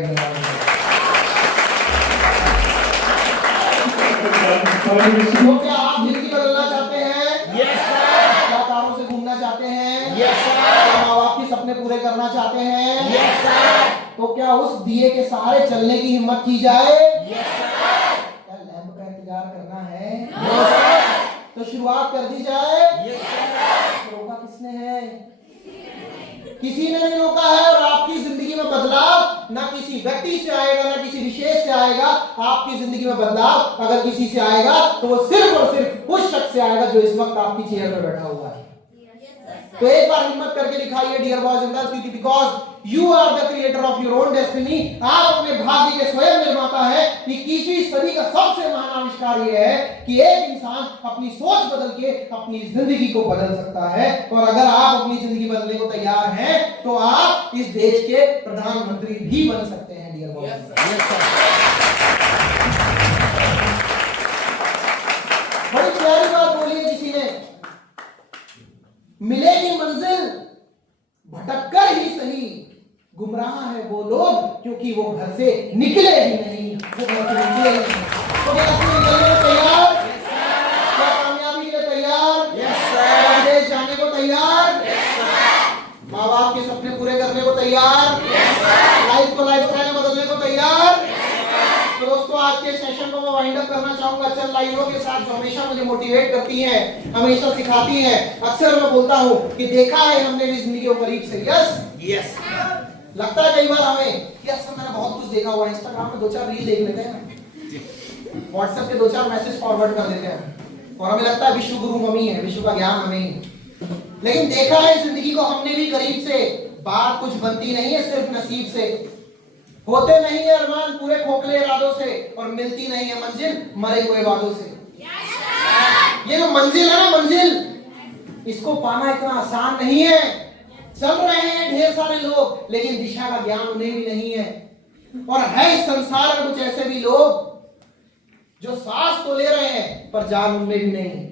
तो क्या आप जिंदगी बदलना चाहते हैं? Yes, sir. क्या कारों से घूमना चाहते हैं? Yes, sir. क्या माँ बाप के सपने पूरे करना चाहते हैं? Yes, sir. तो क्या उस दिए के सहारे चलने की हिम्मत की जाए? Yes, sir. क्या लैंप का इंतजार करना है? No, sir. तो शुरुआत कर दी जाए। Yes, sir. रोका किसने है? किसी ने नहीं रोका है। और आपकी जिंदगी में बदलाव ना किसी व्यक्ति से आएगा, ना किसी विशेष से आएगा। आपकी जिंदगी में बदलाव अगर किसी से आएगा तो वो सिर्फ और सिर्फ उस शख्स से आएगा जो इस वक्त आपकी चेयर पर बैठा हुआ है। तो एक बार हिम्मत करके दिखाइए डियर बॉयज एंड गर्ल्स, क्योंकि because you are the creator of your own destiny. आप अपने भाग्य के स्वयं निर्माता है। 21वीं सदी का सबसे महान आविष्कार यह है कि एक इंसान अपनी सोच बदल के अपनी जिंदगी को बदल सकता है। और अगर आप अपनी जिंदगी बदलने को तैयार हैं तो आप इस देश के प्रधानमंत्री भी बन सकते हैं डियर बॉयज। बड़ी प्यारी बात बोली है किसी ने, मिलेगी मंजिल भटककर ही सही, गुमराह है वो लोग क्योंकि वो घर से निकले ही नहीं। वो घर से निकले ही नहीं। तो क्या आप निकलने को तैयार? क्या कामयाबी के लिए तैयार? विदेश जाने को तैयार? माँ बाप के सपने पूरे करने को तैयार? लाइफ को लाइफस्टाइल में बदलने को तैयार? तो दोस्तों आज के सेशन को मैं वाइंड अप करना चाहूंगा चंद लाइनों के साथ जो हमेशा मुझे मोटिवेट करती हैं, हमेशा सिखाती हैं। अक्सर मैं बोलता हूं कि देखा है हमने भी जिंदगी को करीब से। यस, लगता है कई बार हमें कि अक्सर मैंने बहुत कुछ देखा हुआ है। इंस्टाग्राम पे 2-4 रील देख लेते हैं, व्हाट्सएप पे 2-4 मैसेज फॉरवर्ड कर देते हैं और हमें लगता है विश्व गुरु मम्मी है, विश्व का ज्ञान हमें ही। लेकिन देखा है जिंदगी को हमने भी करीब से। बात कुछ बनती नहीं है सिर्फ नसीब से, होते नहीं है अरमान पूरे खोखले इरादों से, और मिलती नहीं है मंजिल मरे हुए वादों से। ये जो मंजिल है ना, मंजिल, इसको पाना इतना आसान नहीं है। चल रहे हैं ढेर सारे लोग लेकिन दिशा का ज्ञान उन्हें भी नहीं है। और है इस संसार में कुछ ऐसे भी लोग जो सांस तो ले रहे हैं पर जान उनमें भी नहीं।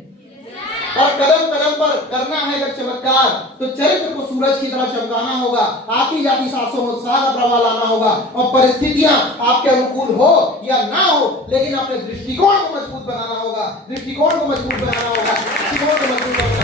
और कदम कदम पर करना है अगर चमत्कार तो चरित्र को सूरज की तरह चमकाना होगा। आती जाती सांसों में उत्साह का प्रवाह लाना होगा। और परिस्थितियां आपके अनुकूल हो या ना हो, लेकिन अपने दृष्टिकोण को मजबूत बनाना होगा। दृष्टिकोण को मजबूत बनाना होगा। दृष्टिकोण को मजबूत बनाना